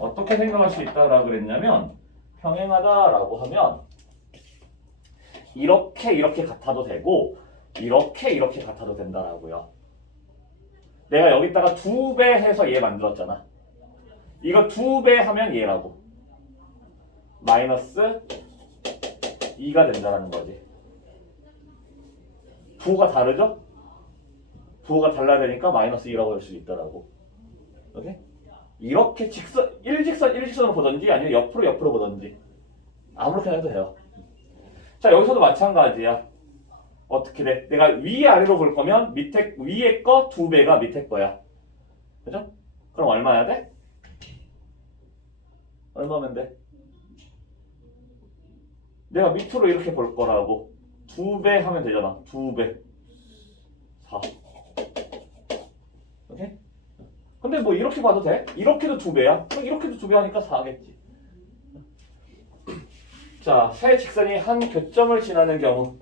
어떻게 생각할 수 있다라고 그랬냐면, 평행하다라고 하면 이렇게 같아도 되고 이렇게 같아도 된다라고요. 내가 여기다가 2배 해서 얘 만들었잖아. 이거 2배 하면 얘라고. 마이너스 2가 된다라는 거지. 부호가 다르죠? 부호가 달라야 되니까 마이너스 2라고 할 수 있다라고. 오케이? 이렇게 일직선으로 보든지 아니면 옆으로 보든지 아무렇게나 해도 돼요. 자, 여기서도 마찬가지야. 어떻게 돼? 내가 위아래로 볼 거면 위에 거 2배가 밑에 거야. 그죠? 그럼 얼마야 돼? 얼마면 돼? 내가 밑으로 이렇게 볼 거라고 2배 하면 되잖아. 2배 4. 오케이? 근데 뭐 이렇게 봐도 돼? 이렇게도 2배야? 그럼 이렇게도 2배 하니까 4겠지. 자, 세 직선이 한 교점을 지나는 경우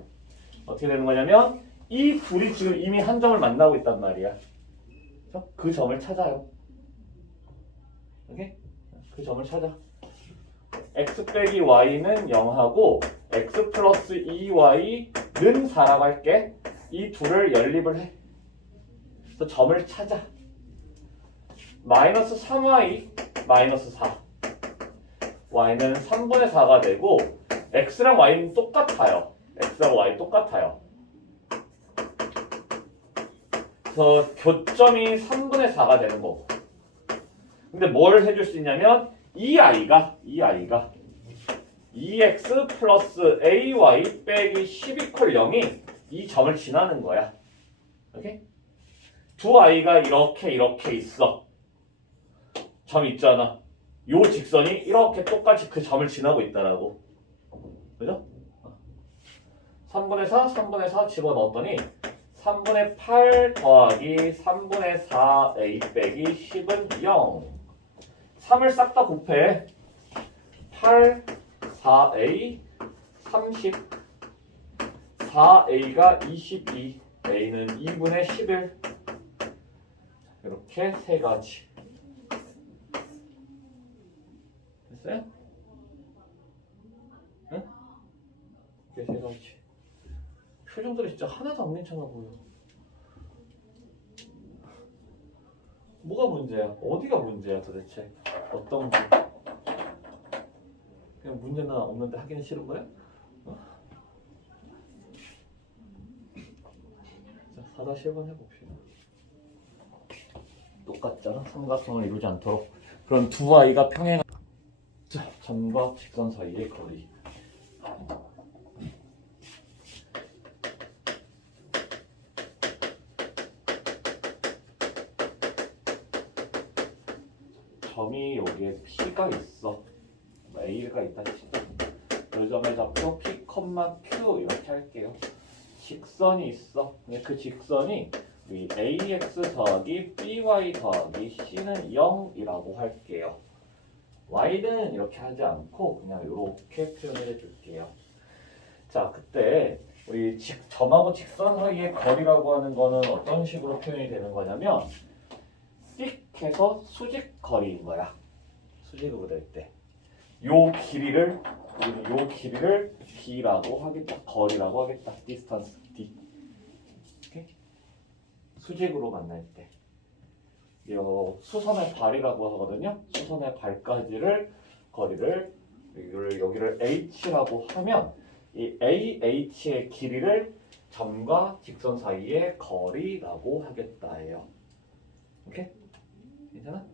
어떻게 되는 거냐면 이 둘이 지금 이미 한 점을 만나고 있단 말이야. 그 점을 찾아요. 오케이? 그 점을 찾아. x 빼기 y는 0하고 x 플러스 2y는 4라고 할게. 이 둘을 연립을 해. 그래서 점을 찾아. 마이너스 3y 마이너스 4. y는 3분의 4가 되고 x랑 y는 똑같아요. x랑 y 똑같아요. 그래서 교점이 3분의 4가 되는 거고. 근데 뭘 해줄 수 있냐면 이 아이가 2x 플러스 ay 빼기 10 이퀄 0이 이 점을 지나는 거야. 오케이? 두 아이가 이렇게 있어. 점 있잖아. 요 직선이 이렇게 똑같이 그 점을 지나고 있다라고. 그죠? 3분의 4 집어넣었더니 3분의 8 더하기 3분의 4a 빼기 10은 0. 3을 싹 다 곱해. 8, 4a, 30. 4a가 22, a는 2분의 11. 이렇게 세 가지. 됐어요? 응? 두께 세 가지. 표정들이 진짜 하나도 안 괜찮아 보여. 뭐가 문제야? 어디가 문제야 도대체? 어떤 게? 그냥 문제는 없는데 하기는 싫은 거야? 어? 자, 4-1번 해봅시다. 똑같잖아. 삼각형을 이루지 않도록. 그럼 두 아이가 평행. 자, 점과 직선 사이의 거리. 점이 여기에 P가 있어. A가 있다 치자. 그 점의 좌표 P, Q 이렇게 할게요. 직선이 있어. 근데 그 직선이 우리 AX 더하기 BY 더하기 C는 0이라고 할게요. Y는 이렇게 하지 않고 그냥 이렇게 표현을 해줄게요. 자, 그때 우리 점하고 직선 사이의 거리라고 하는 거는 어떤 식으로 표현이 되는 거냐면 띡해서 수직 거리인 거야. 수직으로 될 때. 요 길이를 D라고 하겠다. 거리라고 하겠다. 디스턴스 D. 오케이? 수직으로 만날 때. 요 수선의 발이라고 하거든요. 수선의 발까지를 거리를 여기를 H라고 하면 이 AH의 길이를 점과 직선 사이의 거리라고 하겠다예요. 오케이? 괜찮아?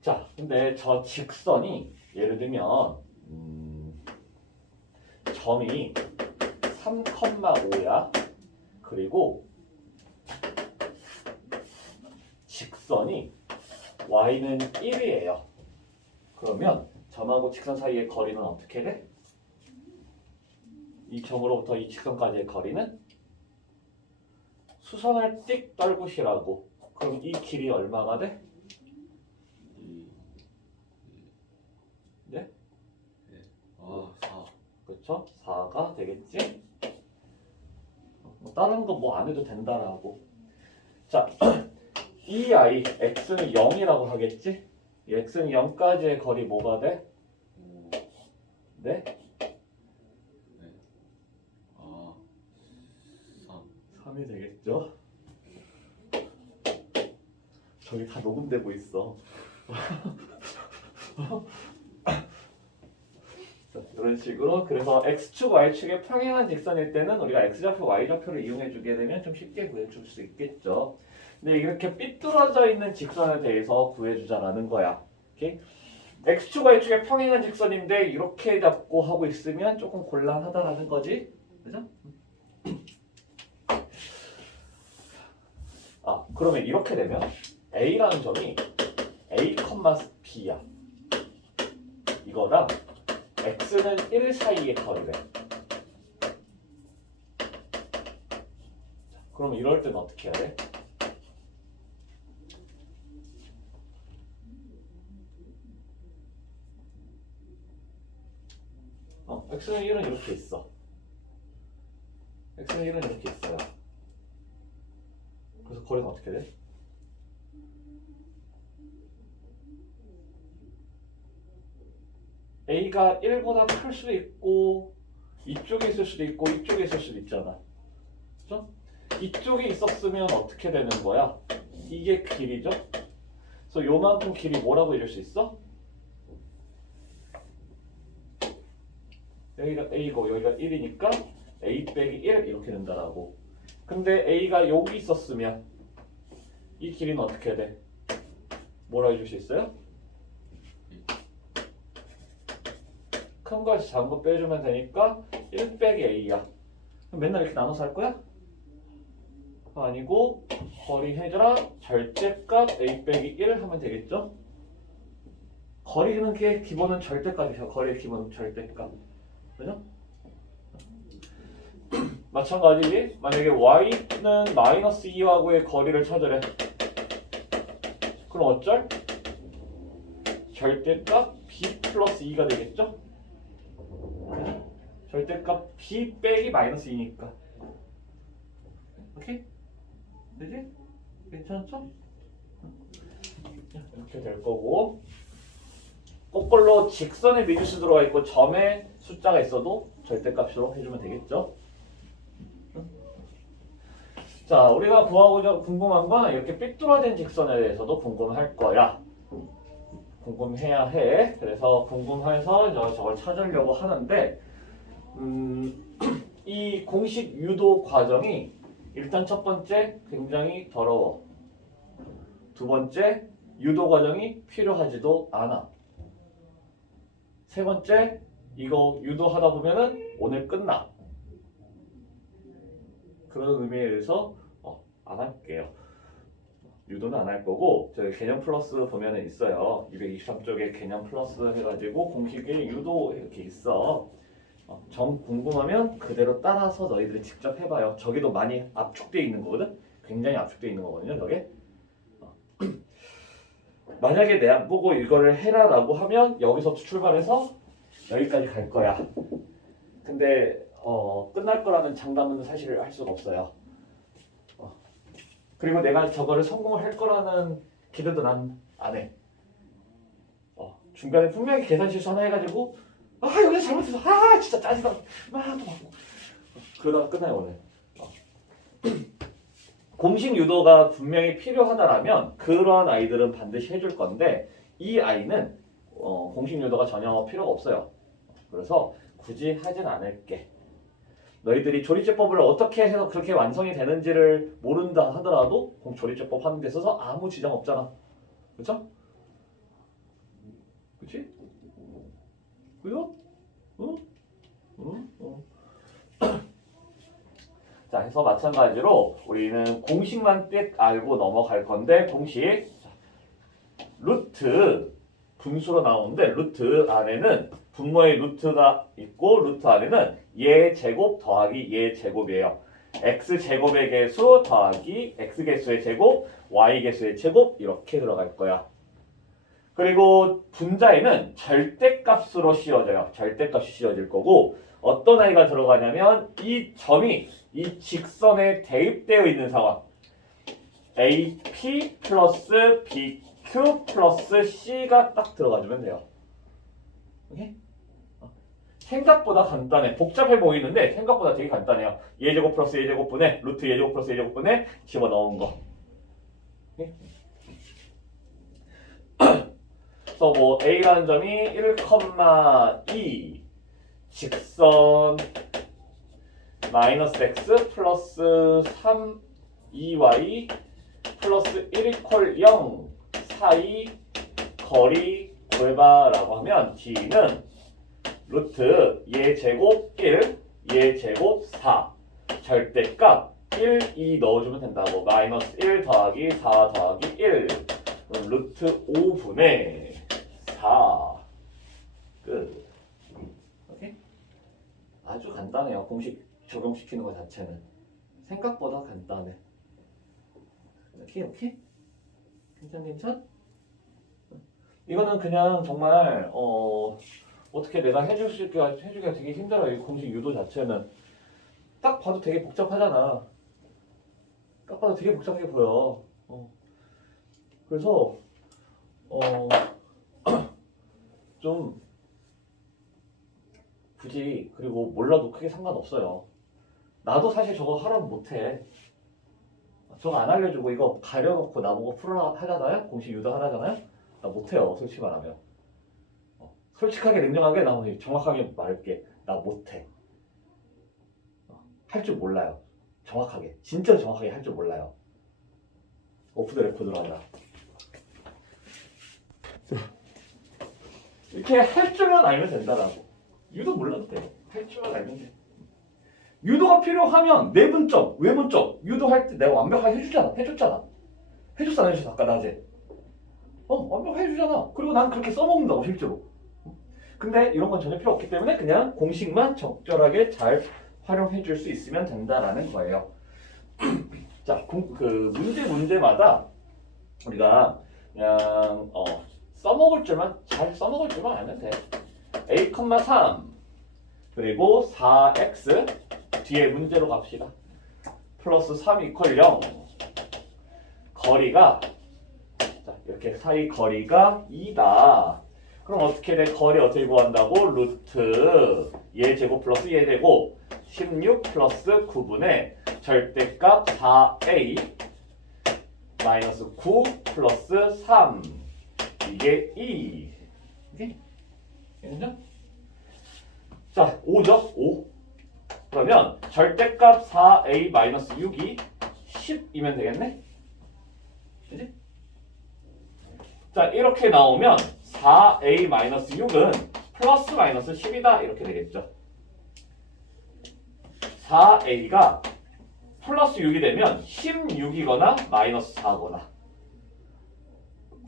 자, 근데 저 직선이 예를 들면 점이 3,5야. 그리고 직선이 y는 1이에요. 그러면 점하고 직선 사이의 거리는 어떻게 돼? 이 점으로부터 이 직선까지의 거리는 수선을 띡 떨구시라고. 그럼 이 길이 얼마가 돼? 네? 4. 그렇죠? 4가 되겠지? 다른 거 뭐 안 해도 된다라고. 자, 이 아이 x는 0이라고 하겠지? 이 x는 0까지의 거리 뭐가 돼? 5. 네? 3. 3이 되겠죠? 저기 다 녹음되고 있어. 자, 이런 식으로 그래서 x축, y축의 평행한 직선일 때는 우리가 x좌표, y좌표를 이용해 주게 되면 좀 쉽게 구해줄 수 있겠죠. 근데 이렇게 삐뚤어져 있는 직선에 대해서 구해주자라는 거야. 오케이? x축, y축의 평행한 직선인데 이렇게 잡고 하고 있으면 조금 곤란하다라는 거지. 그죠? 아, 그러면 이렇게 되면 A라는 점이 A, B야. 이거랑 X는 1 사이의 거리래. 그럼 이럴 때는 어떻게 해야 돼? X는 1은 이렇게 있어. X는 1은 이렇게 있어요. 그래서 거리는 어떻게 돼? A가 1보다 클 수도 있고 이쪽에 있을 수도 있고 이쪽에 있을 수도 있잖아. 그죠? 이쪽에 있었으면 어떻게 되는 거야? 이게 길이죠? 그래서 요만큼 길이 뭐라고 이룰 수 있어? 여기가 A고 여기가 1이니까 A 빼기 1 이렇게 된다라고. 근데 A가 여기 있었으면 이 길이는 어떻게 돼? 뭐라 해줄 수 있어요? 큰 거에서 작은 거 빼주면 되니까 1 빼기 A야. 그럼 맨날 이렇게 나눠서 할 거야? 아니고 거리 해줘라 절대값 A 빼기 1 하면 되겠죠? 거리는 게 기본은 절대값이죠. 거리의 기본은 절대값. 그죠? 마찬가지 만약에 y는 마이너스 2하고의 거리를 찾으래. 그럼 어쩔? 절대값 b 플러스 2가 되겠죠? 절대값 b 빼기 마이너스 2니까. 오케이? 되지? 괜찮죠? 이렇게 될 거고 거꾸로 직선에 미지수 들어가 있고 점에 숫자가 있어도 절대값으로 해주면 되겠죠. 자, 우리가 구하고자 궁금한 건 이렇게 삐뚤어진 직선에 대해서도 궁금할 거야. 궁금해야 해. 그래서 궁금해서 저걸 찾으려고 하는데 이 공식 유도 과정이 일단 첫 번째 굉장히 더러워. 두 번째 유도 과정이 필요하지도 않아. 세 번째 이거 유도하다 보면은 오늘 끝나. 그런 의미에서 안 할게요. 유도는 안 할 거고 저희 개념 플러스 보면은 있어요. 223쪽에 개념 플러스 해가지고 공식에 유도 이렇게 있어. 정 궁금하면 그대로 따라서 너희들이 직접 해봐요. 저기도 많이 압축돼 있는 거거든. 굉장히 압축돼 있는 거거든요. 저게. 만약에 내 보고 이거를 해라라고 하면 여기서 출발해서 여기까지 갈 거야. 근데 끝날 거라는 장담은 사실 할 수가 없어요. 그리고 내가 저거를 성공을 할 거라는 기대도 난 안 해. 중간에 분명히 계산 실수 하나 해가지고 여기서 잘못해서 진짜 짜증나 막 또 맞고 그러다가 끝나요 오늘. 공식 유도가 분명히 필요하다라면 그런 아이들은 반드시 해줄 건데 이 아이는 공식 유도가 전혀 필요가 없어요. 그래서 굳이 하진 않을게. 너희들이 조리제법을 어떻게 해서 그렇게 완성이 되는지를 모른다 하더라도 조리제법 하는 데 있어서 아무 지장 없잖아. 그렇죠? 그렇지? 그죠? 자, 해서 마찬가지로 우리는 공식만 띡 알고 넘어갈 건데 공식 루트 분수로 나오는데 루트 안에는 분모의 루트가 있고 루트 안에는 얘 제곱 더하기 얘 제곱이에요. x 제곱의 개수 더하기 x 개수의 제곱, y 개수의 제곱 이렇게 들어갈 거야. 그리고 분자에는 절대값으로 씌워져요. 절대값이 씌워질 거고 어떤 아이가 들어가냐면 이 점이 이 직선에 대입되어 있는 상황. AP 플러스 BQ 플러스 C가 딱 들어가주면 돼요. 오케이? 생각보다 간단해. 복잡해 보이는데 생각보다 되게 간단해요. 예제곱 플러스 예제곱분의 루트 예제곱 플러스 예제곱분의 집어넣은 거. 오케이? 그래서 뭐 A라는 점이 1,2 직선 마이너스 x 플러스 3, 2y 플러스 1 이퀄 0 사이 거리 구해봐라고 하면 D는 루트 얘 제곱 1, 얘 제곱 4 절대값 1, 2 넣어주면 된다고. 마이너스 1 더하기 4 더하기 1 루트 5분의 4 끝. 오케이? 아주 간단해요. 공식 적용시키는 것 자체는 생각보다 간단해. 오케이? 괜찮? 이거는 그냥 정말 어떻게 내가 해주기가 되게 힘들어요. 이 공식 유도 자체는 딱 봐도 되게 복잡하잖아. 딱 봐도 되게 복잡해 보여. 그래서 좀 굳이 그리고 몰라도 크게 상관없어요. 나도 사실 저거 하라면 못해. 저거 안 알려주고 이거 가려놓고 나보고 풀어라 하잖아요? 공식 유도 하라잖아요? 나 못해요. 솔직히 말하면. 솔직하게 냉정하게 나 정확하게 말할게. 나 못해. 할 줄 몰라요. 정확하게. 진짜 정확하게 할 줄 몰라요. 오프 더 레코드로 한다. 이렇게 할 줄만 알면 된다라고. 유도 몰라도 돼. 할 줄만 알면 돼. 유도가 필요하면 내분점, 외분점 유도할 때 내가 완벽하게 해줬잖아. 해줬어 안 해줬어 아까 낮에. 완벽하게 해주잖아. 그리고 난 그렇게 써먹는다고 실제로. 근데 이런 건 전혀 필요 없기 때문에 그냥 공식만 적절하게 잘 활용해 줄 수 있으면 된다라는 거예요. 자, 그 문제마다 우리가 그냥 써먹을 줄만 잘 써먹을 줄만 알면 돼. a, 3 그리고 4x 뒤에 문제로 갑시다. 플러스 3 이퀄 0 거리가 자, 이렇게 사이 거리가 2다. 그럼 어떻게 돼? 거리 어떻게 구한다고? 루트 얘 제곱 플러스 얘 제곱 16 플러스 9분의 절대값 4a 마이너스 9 플러스 3 이게 2. 오케이? 됐죠? 자, 5죠? 5. 그러면 절대값 4a 마이너스 6이 10이면 되겠네? 그지? 자, 이렇게 나오면 4a 마이너스 6은 플러스 마이너스 10이다 이렇게 되겠죠. 4a가 플러스 6이 되면 16이거나 마이너스 4거나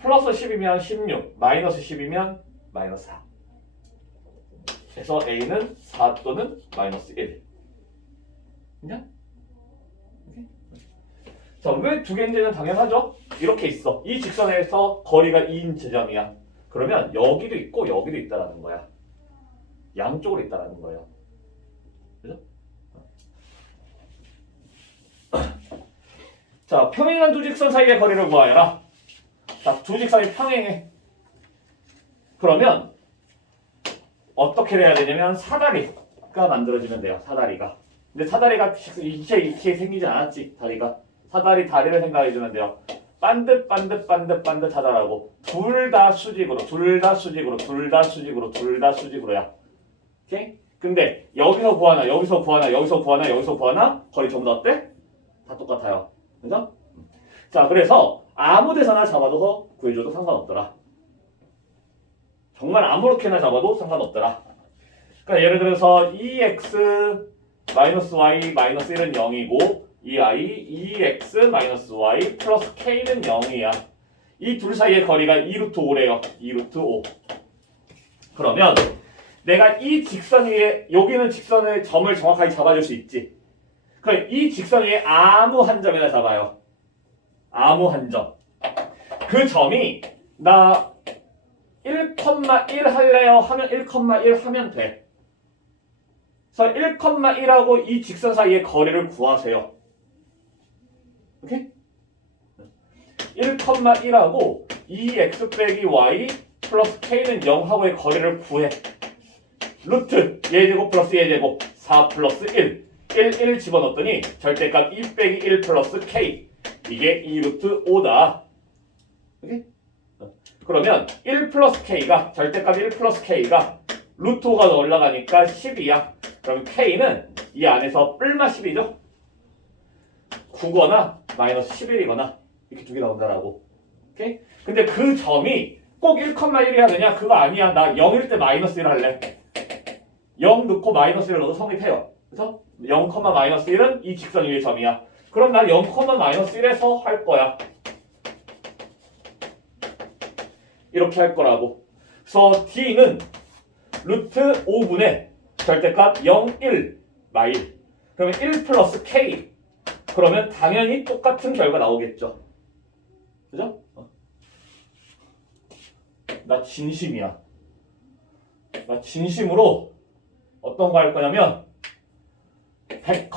플러스 10이면 16, 마이너스 10이면 마이너스 4. 그래서 a는 4 또는 마이너스 1. 그냥? 자, 왜 두 개인지는 당연하죠? 이렇게 있어. 이 직선에서 거리가 2인 지점이야. 그러면 여기도 있고 여기도 있다라는 거야. 양쪽으로 있다라는 거예요. 그죠? 자, 평행한 두 직선 사이의 거리를 구하여라. 자, 두 직선이 평행해. 그러면 어떻게 돼야 되냐면 사다리가 만들어지면 돼요. 사다리가. 근데 사다리가 이렇게 생기지 않았지. 다리를 생각해주면 돼요. 반듯 하다라고. 둘 다 수직으로야. 오케이? 근데 여기서 구하나 거리 전부 다 어때? 다 똑같아요. 그죠? 자, 그래서 아무 데서나 잡아도 구해줘도 상관없더라. 정말 아무렇게나 잡아도 상관없더라. 그러니까 예를 들어서 2x 마이너스 y 마이너스 1은 0이고 2x 마이너스 y 플러스 k는 0이야. 이 둘 사이의 거리가 2루트 5래요. 2루트 5. 그러면 내가 이 직선 위에 여기는 직선의 점을 정확하게 잡아줄 수 있지. 그럼 이 직선 위에 아무 한 점이나 잡아요. 아무 한 점. 그 점이 나 1,1 할래요 하면 1,1 하면 돼. 그래서 1,1하고 이 직선 사이의 거리를 구하세요. 오케이? 1,1하고 2x 빼기 y 플러스 k는 0하고의 거리를 구해. 루트 얘제곱 플러스 얘제곱 4 플러스 1 1 집어넣었더니 절대값 2 빼기 1 플러스 k 이게 2루트 5다. 오케이? 그러면 1 플러스 k가 절대값 1 플러스 k가 루트 5가 올라가니까 10이야. 그럼 k는 이 안에서 뿔마 10이죠? 9거나 마이너스 11이거나 이렇게 두 개 나온다라고. 오케이? 근데 그 점이 꼭 1,1이야 되냐? 그거 아니야. 나 0일 때 마이너스 1 할래. 0 넣고 마이너스 1을 넣어도 성립해요. 그래서 0, 마이너스 1은 이 직선 위의 점이야. 그럼 난 0, 마이너스 1에서 할 거야. 이렇게 할 거라고. 그래서 D는 루트 5분의 절대값 0, 1, 마일. 그러면 1 플러스 K. 그러면 당연히 똑같은 결과 나오겠죠. 그죠? 나 진심이야. 나 진심으로 어떤 거 할 거냐면 100,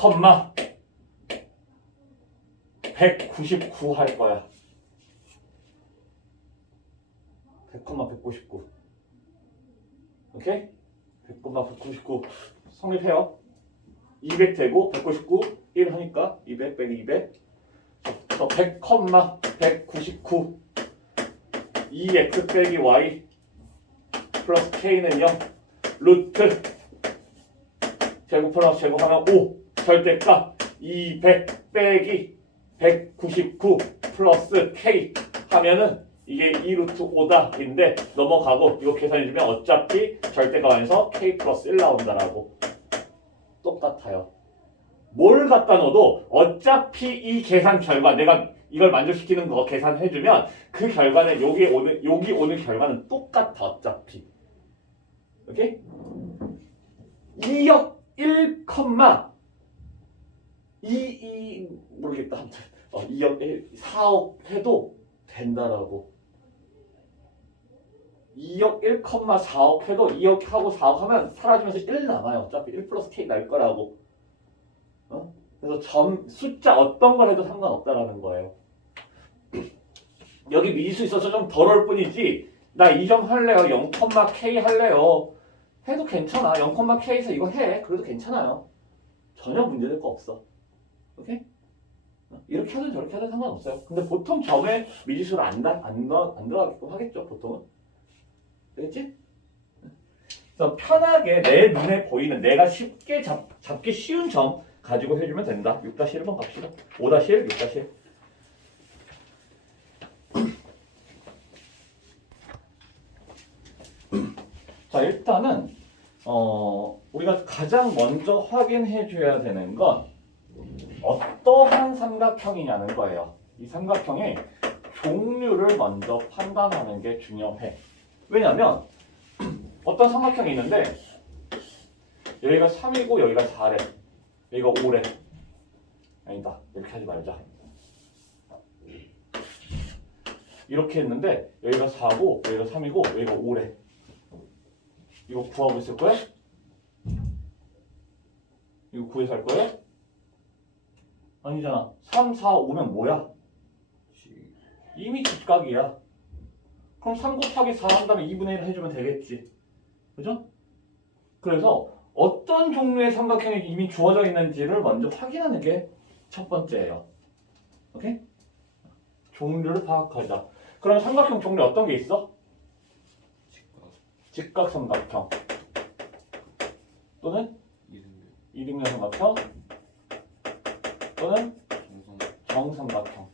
199 할 거야. 100, 199. 오케이? 100, 199 성립해요. 200 되고 199 1 하니까 200 빼기 200. 100, 199 2x 빼기 y 플러스 k는 0 루트 제곱 플러스 제곱하면 5 절대값 200 빼기 199 플러스 k 하면은 이게 2루트 5다인데 넘어가고 이거 계산해주면 어차피 절대값 안에서 k 플러스 1 나온다라고. 똑같아요. 뭘 갖다 넣어도 어차피 이 계산 결과 내가 이걸 만족시키는 거 계산해주면 그 결과는 여기 오는 결과는 똑같아 어차피. 오케이? 2억 1, 2 모르겠다. 아무튼 2억 1, 4억 해도 된다라고. 2억 1, 4억 해도 2억 하고 4억 하면 사라지면서 1 남아요. 어차피 1 플러스 k 날 거라고. 그래서 숫자 어떤 걸 해도 상관없다라는 거예요. 여기 미수 있어서 좀 덜 올 뿐이지 나 이 점 할래요. 0,k 할래요. 해도 괜찮아. 0,k에서 이거 해. 그래도 괜찮아요. 전혀 문제될 거 없어. 오케이? 이렇게 하든 저렇게 하든 상관없어요. 근데 보통 점에 미지수를 안 들어가게끔 하겠죠. 보통은. 되겠지? 그래서 편하게 내 눈에 보이는 내가 쉽게 잡기 쉬운 점 가지고 해주면 된다. 6-1번 갑시다. 5-1, 6-1. 자, 일단은 우리가 가장 먼저 확인해 줘야 되는 건 어떠한 삼각형이냐는 거예요. 이 삼각형의 종류를 먼저 판단하는 게 중요해. 왜냐면 어떤 삼각형이 있는데 여기가 3이고 여기가 4래. 여기가 5래. 아니다. 이렇게 하지 말자. 이렇게 했는데 여기가 4고 여기가 3이고 여기가 5래. 이거 구하고 있을 거야? 이거 구해서 할 거야? 아니잖아. 3, 4, 5면 뭐야? 이미 직각이야. 그럼 3 곱하기 4 한 다음에 2분의 1 해주면 되겠지. 그죠? 그래서 어떤 종류의 삼각형이 이미 주어져 있는지를 먼저 확인하는 게 첫 번째예요. 오케이? 종류를 파악하자. 그럼 삼각형 종류 어떤 게 있어? 직각 삼각형 또는 이등변 삼각형 또는 정삼각형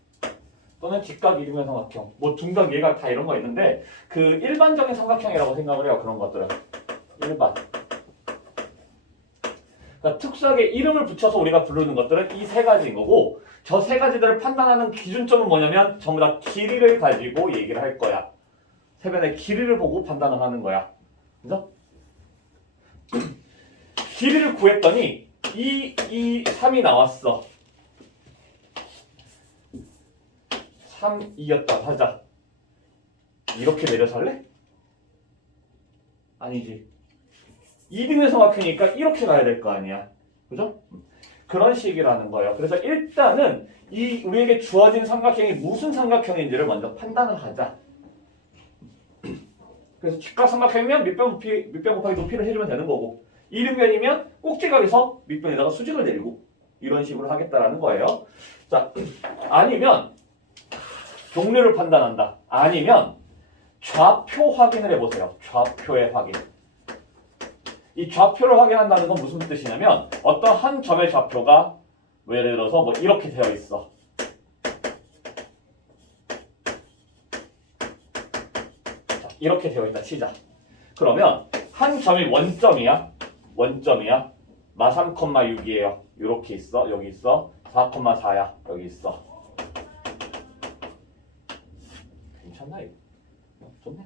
또는 직각 이등변 삼각형 뭐 중각 예각 다 이런 거 있는데 그 일반적인 삼각형이라고 생각을 해요. 그런 것들은 일반. 그러니까 특수하게 이름을 붙여서 우리가 부르는 것들은 이 세 가지인 거고 저 세 가지들을 판단하는 기준점은 뭐냐면 전부 다 길이를 가지고 얘기를 할 거야. 세변의 길이를 보고 판단을 하는 거야. 그죠? 길이를 구했더니 3이 나왔어. 3, 2였다 하자. 이렇게 내려서 할래? 아니지. 2등의 삼각형이니까 이렇게 가야 될 거 아니야. 그죠? 그런 식이라는 거예요. 그래서 일단은 우리에게 주어진 삼각형이 무슨 삼각형인지를 먼저 판단을 하자. 그래서 직각 삼각형이면 밑변 곱하기 높이를 해주면 되는 거고 이등변이면 꼭지각에서 밑변에다가 수직을 내리고 이런 식으로 하겠다라는 거예요. 자, 아니면 종류를 판단한다. 아니면 좌표 확인을 해보세요. 좌표의 확인. 이 좌표를 확인한다는 건 무슨 뜻이냐면 어떤 한 점의 좌표가 예를 들어서 뭐 이렇게 되어 있어. 자, 이렇게 되어 있다 치자. 그러면 한 점이 원점이야. 마 3,6이에요. 이렇게 있어. 여기 있어. 4,4야. 여기 있어. 괜찮나 이거? 좋네.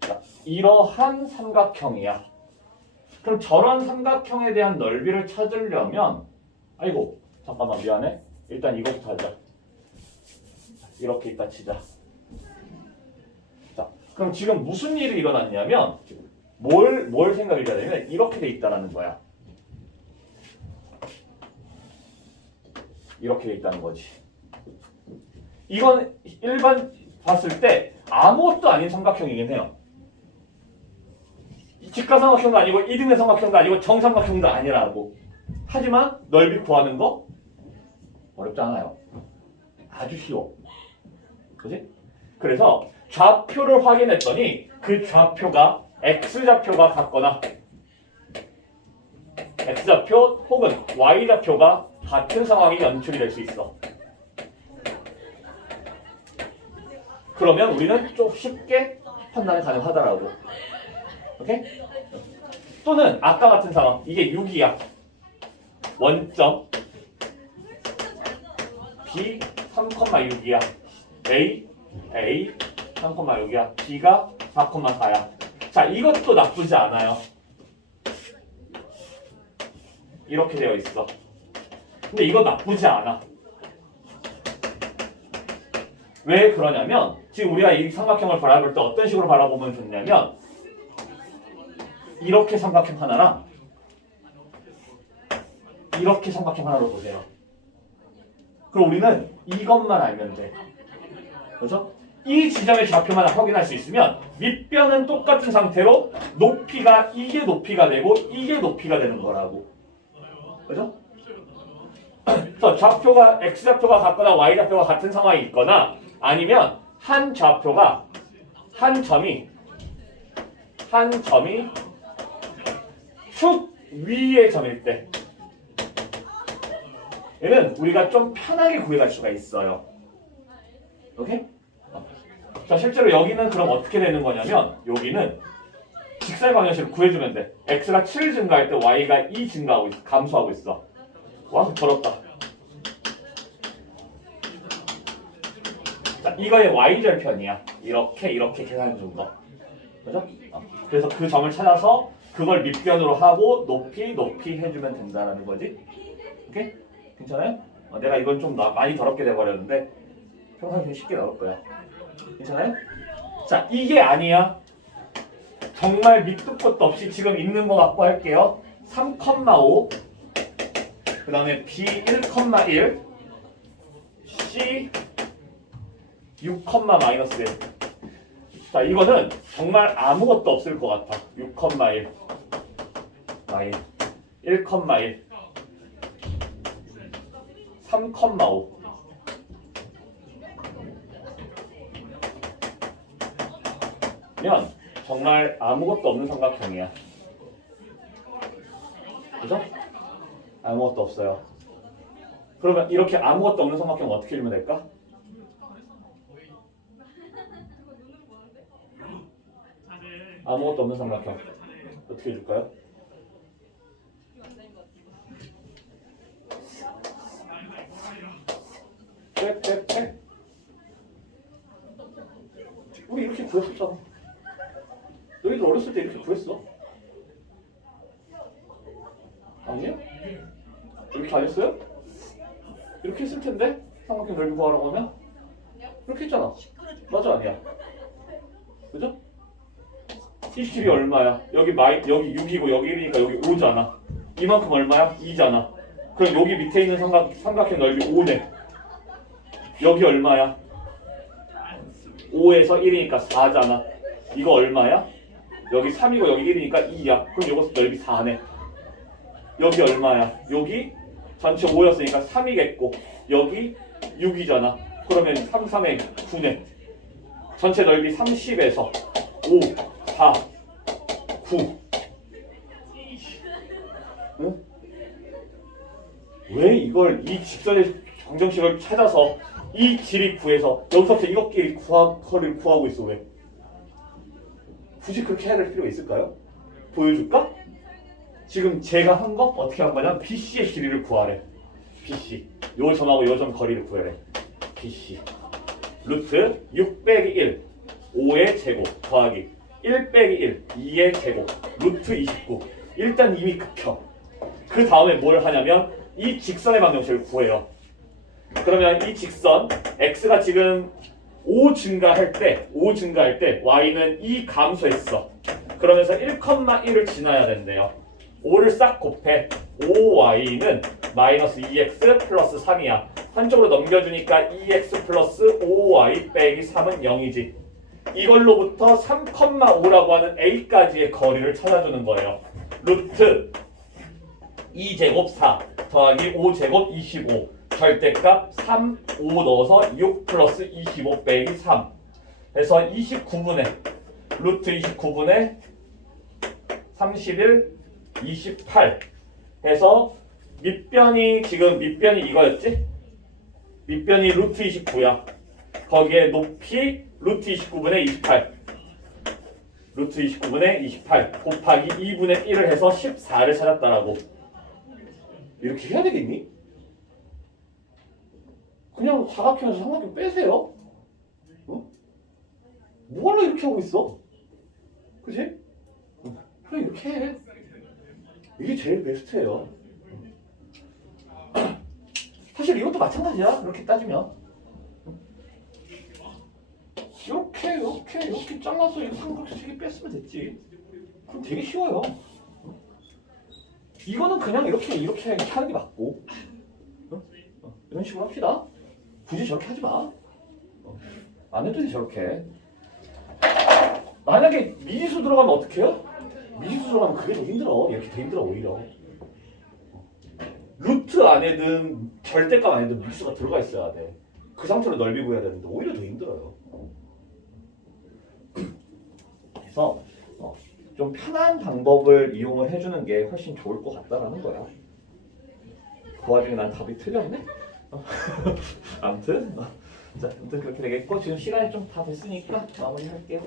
자, 이러한 삼각형이야. 그럼 저런 삼각형에 대한 넓이를 찾으려면 아이고 잠깐만 미안해. 일단 이거부터 하자. 이렇게 있다 치자. 자, 그럼 지금 무슨 일이 일어났냐면 뭘 생각이 해야 되냐면 이렇게 돼 있다라는 거야. 이렇게 돼 있다는 거지. 이건 일반 봤을 때 아무것도 아닌 삼각형이긴 해요. 직각삼각형도 아니고 이등변 삼각형도 아니고 정삼각형도 아니라고. 하지만 넓이 구하는 거 어렵지 않아요. 아주 쉬워. 그지? 그래서 좌표를 확인했더니 그 좌표가 x좌표가 같거나 x좌표 혹은 y좌표가 같은 상황이 연출이 될 수 있어. 그러면 우리는 좀 쉽게 판단이 가능하다라고. 오케이? 또는 아까 같은 상황. 이게 6이야. 원점 B 3,6이야. A 3,6이야. B가 4,4야. 자, 이것도 나쁘지 않아요. 이렇게 되어 있어. 근데 이거 나쁘지 않아. 왜 그러냐면 지금 우리가 이 삼각형을 바라볼 때 어떤 식으로 바라보면 좋냐면 이렇게 삼각형 하나랑 이렇게 삼각형 하나로 보세요. 그럼 우리는 이것만 알면 돼. 그렇죠? 이 지점의 좌표만 확인할 수 있으면 밑변은 똑같은 상태로 높이가 이게 높이가 되고 이게 높이가 되는 거라고. 그죠? 그래서 좌표가 x좌표가 같거나 y좌표가 같은 상황이 있거나 아니면 한 좌표가 한 점이 축 위의 점일 때 얘는 우리가 좀 편하게 구해갈 수가 있어요. 오케이? 자, 실제로 여기는 그럼 어떻게 되는 거냐면 여기는 직사의 방정식을 구해주면 돼. x가 7 증가할 때 y가 2 증가하고 있어. 감소하고 있어. 와, 더럽다. 자, 이거의 y절편이야. 이렇게 계산해 준 거. 그죠? 그래서 그 점을 찾아서 그걸 밑변으로 하고 높이 해주면 된다라는 거지. 오케이? 괜찮아요? 내가 이건 좀 많이 더럽게 돼버렸는데 평상시에 쉽게 나올 거야. 괜찮아요? 자, 이게 아니야. 정말 밑도 끝도 없이 지금 있는 거 갖고 할게요. 3,5 그 다음에 B 1,1 C 6,-1 자, 이거는 정말 아무것도 없을 것 같아. 6,1 마일 1,1 3,5 면 정말 아무것도 없는 삼각형이야. 그죠? 아무것도 없어요. 그러면 이렇게 아무것도 없는 삼각형 어떻게 그리면 될까? 아무것도 없는 삼각형 어떻게 해줄까요? 빼. 우리 이렇게 구했었잖아. 너희들 어렸을 때 이렇게 구했어? 아니에요? 이렇게 안 했어요? 이렇게 했을 텐데? 삼각형 넓이 구하라고 하면? 이렇게 했잖아. 맞아 아니야? 그죠? 이 길이 얼마야? 여기 6이고 여기 1이니까 여기 5잖아. 이만큼 얼마야? 2잖아. 그럼 여기 밑에 있는 삼각형 넓이 5네. 여기 얼마야? 5에서 1이니까 4잖아. 이거 얼마야? 여기 3이고 여기 1이니까 2야. 그럼 이거 넓이 4네. 여기 얼마야? 여기 전체 5였으니까 3이겠고 여기 6이잖아. 그러면 3, 3에 9네. 전체 넓이 30에서 5, 4, 9 응? 왜 이걸 이 직선의 방정식을 찾아서 이 길이 구해서 여기서부터 이렇게 거리를 구하고 있어. 왜? 굳이 그렇게 해야 될 필요가 있을까요? 보여줄까? 지금 제가 한 거 어떻게 한 거냐면 BC의 길이를 구하래. BC 요 점하고 요 점 거리를 구하래. BC 루트 6 빼기 1 5의 제곱 더하기 1 빼기 1 2의 제곱 루트 29 일단 이미 극혀. 그 다음에 뭘 하냐면 이 직선의 방정식을 구해요. 그러면 이 직선 x가 지금 5 증가할 때 y는 2 감소했어. 그러면서 1,1을 지나야 된대요. 5를 싹 곱해. 5y는 마이너스 2x 플러스 3이야. 한쪽으로 넘겨주니까 2x 플러스 5y 빼기 3은 0이지. 이걸로부터 3,5라고 하는 a까지의 거리를 찾아주는 거예요. 루트 2제곱 4 더하기 5제곱 25 절대값 3, 5 넣어서 6 플러스 25 빼기 3 해서 29분의 루트 29분의 31, 28 해서 지금 밑변이 이거였지? 밑변이 루트 29야. 거기에 높이 루트 29분의 28 루트 29분의 28 곱하기 2분의 1을 해서 14를 찾았다라고. 이렇게 해야 되겠니? 그냥 사각형에서 삼각형 빼세요. 어? 뭐하러 이렇게 하고 있어? 그치? 그냥 이렇게 해. 이게 제일 베스트예요. 사실 이것도 마찬가지야. 이렇게 따지면 이렇게 잘라서 이 삼각형 3개 뺐으면 됐지. 그럼 되게 쉬워요. 이거는 그냥 이렇게 하는 게 맞고 이런 식으로 합시다. 굳이 저렇게 하지 마. 안 해도 돼 저렇게. 만약에 미지수 들어가면 어떡해요? 미지수 들어가면 그게 더 힘들어. 이렇게 더 힘들어 오히려. 루트 안에든 절대값 안에든 미지수가 들어가 있어야 돼. 그 상태로 넓이 구해야 되는데 오히려 더 힘들어요. 그래서 좀 편한 방법을 이용을 해주는 게 훨씬 좋을 것 같다라는 거야. 그 와중에 난 답이 틀렸네? 아무튼 자, 아무튼 그렇게 되겠고 지금 시간이 좀 다 됐으니까 마무리할게요.